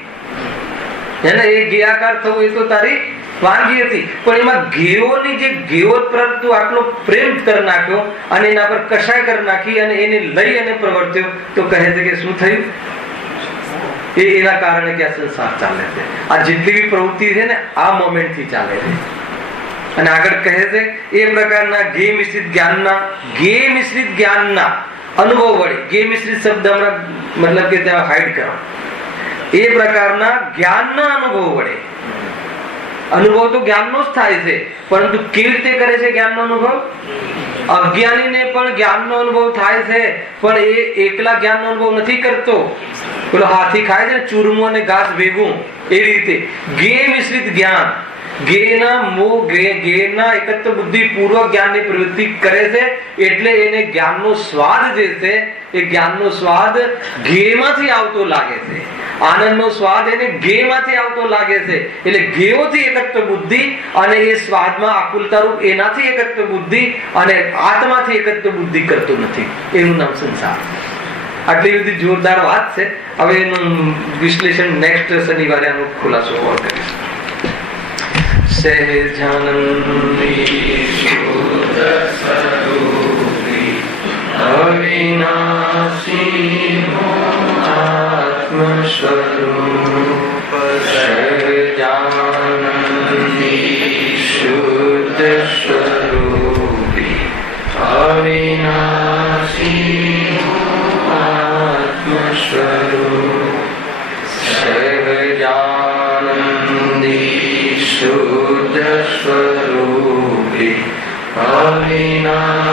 એને એ ગેયાકાર થવું એ તો તારી વાનગી હતી. પણ એમાં ઘેઓની જે ઘેઓ પર તું આટલો પ્રેમ કરી નાખ્યો અને એના પર કશાય કરી નાખી અને એને લઈ અને પ્રવર્ત્યો, તો કહે છે કે શું થયું? એના કારણે કે આ સંસાર ચાલે છે. આ જેટલી બી પ્રવૃત્તિ છે ને આ મોમેન્ટ થી ચાલે છે. અને આગળ કહે છે એ પ્રકારના ગે મિશ્રિત જ્ઞાનના અનુભવ વડે, ગે મિશ્રિત શબ્દ હમણાં મતલબ કે ત્યાં હાઈડ કરો, એ પ્રકારના જ્ઞાનના અનુભવ વડે, અનુભવ તો જ્ઞાનનો જ થાય છે, પરંતુ કેવી રીતે કરે છે જ્ઞાનનો અનુભવ? અજ્ઞાનીને પણ જ્ઞાનનો અનુભવ થાય છે, પણ એ એકલા જ્ઞાનનો અનુભવ નથી કરતો. પેલો હાથી ખાય છે ચૂરમું અને ઘાસ ભેગું, એ રીતે ગે મિશ્રિત જ્ઞાન, ગેના એકત્વ બુદ્ધિ પૂર્વક જ્ઞાનની પ્રવૃત્તિ કરે છે. એટલે એને જ્ઞાનનો સ્વાદ જે છે એ જ્ઞાનનો સ્વાદ ઘેમાંથી આવતો લાગે છે. આનંદનો સ્વાદ એને ઘેમાંથી આવતો લાગે છે. એટલે ઘેઓથી એકત્વ બુદ્ધિ અને એ સ્વાદમાં આકુલતા રૂપ એનાથી એકત્વ બુદ્ધિ અને આત્માથી એકત્વ બુદ્ધિ કરતો નથી. એનું નામ સંસાર. આટલી બધી જોરદાર વાત છે. હવે એનું વિશ્લેષણ નેક્સ્ટ શનિવારે આનો ખુલાસો કરીશ. સહેજાનંદી અવિનાશી આત્મ સ્વરૂપ સહેજાનંદી શુદ્ધ સ્વરૂપી અવિનાશી આત્મ સ્વરૂપ સહેજાનંદી શુદ્ધ સ્વરૂપી અવિનાશી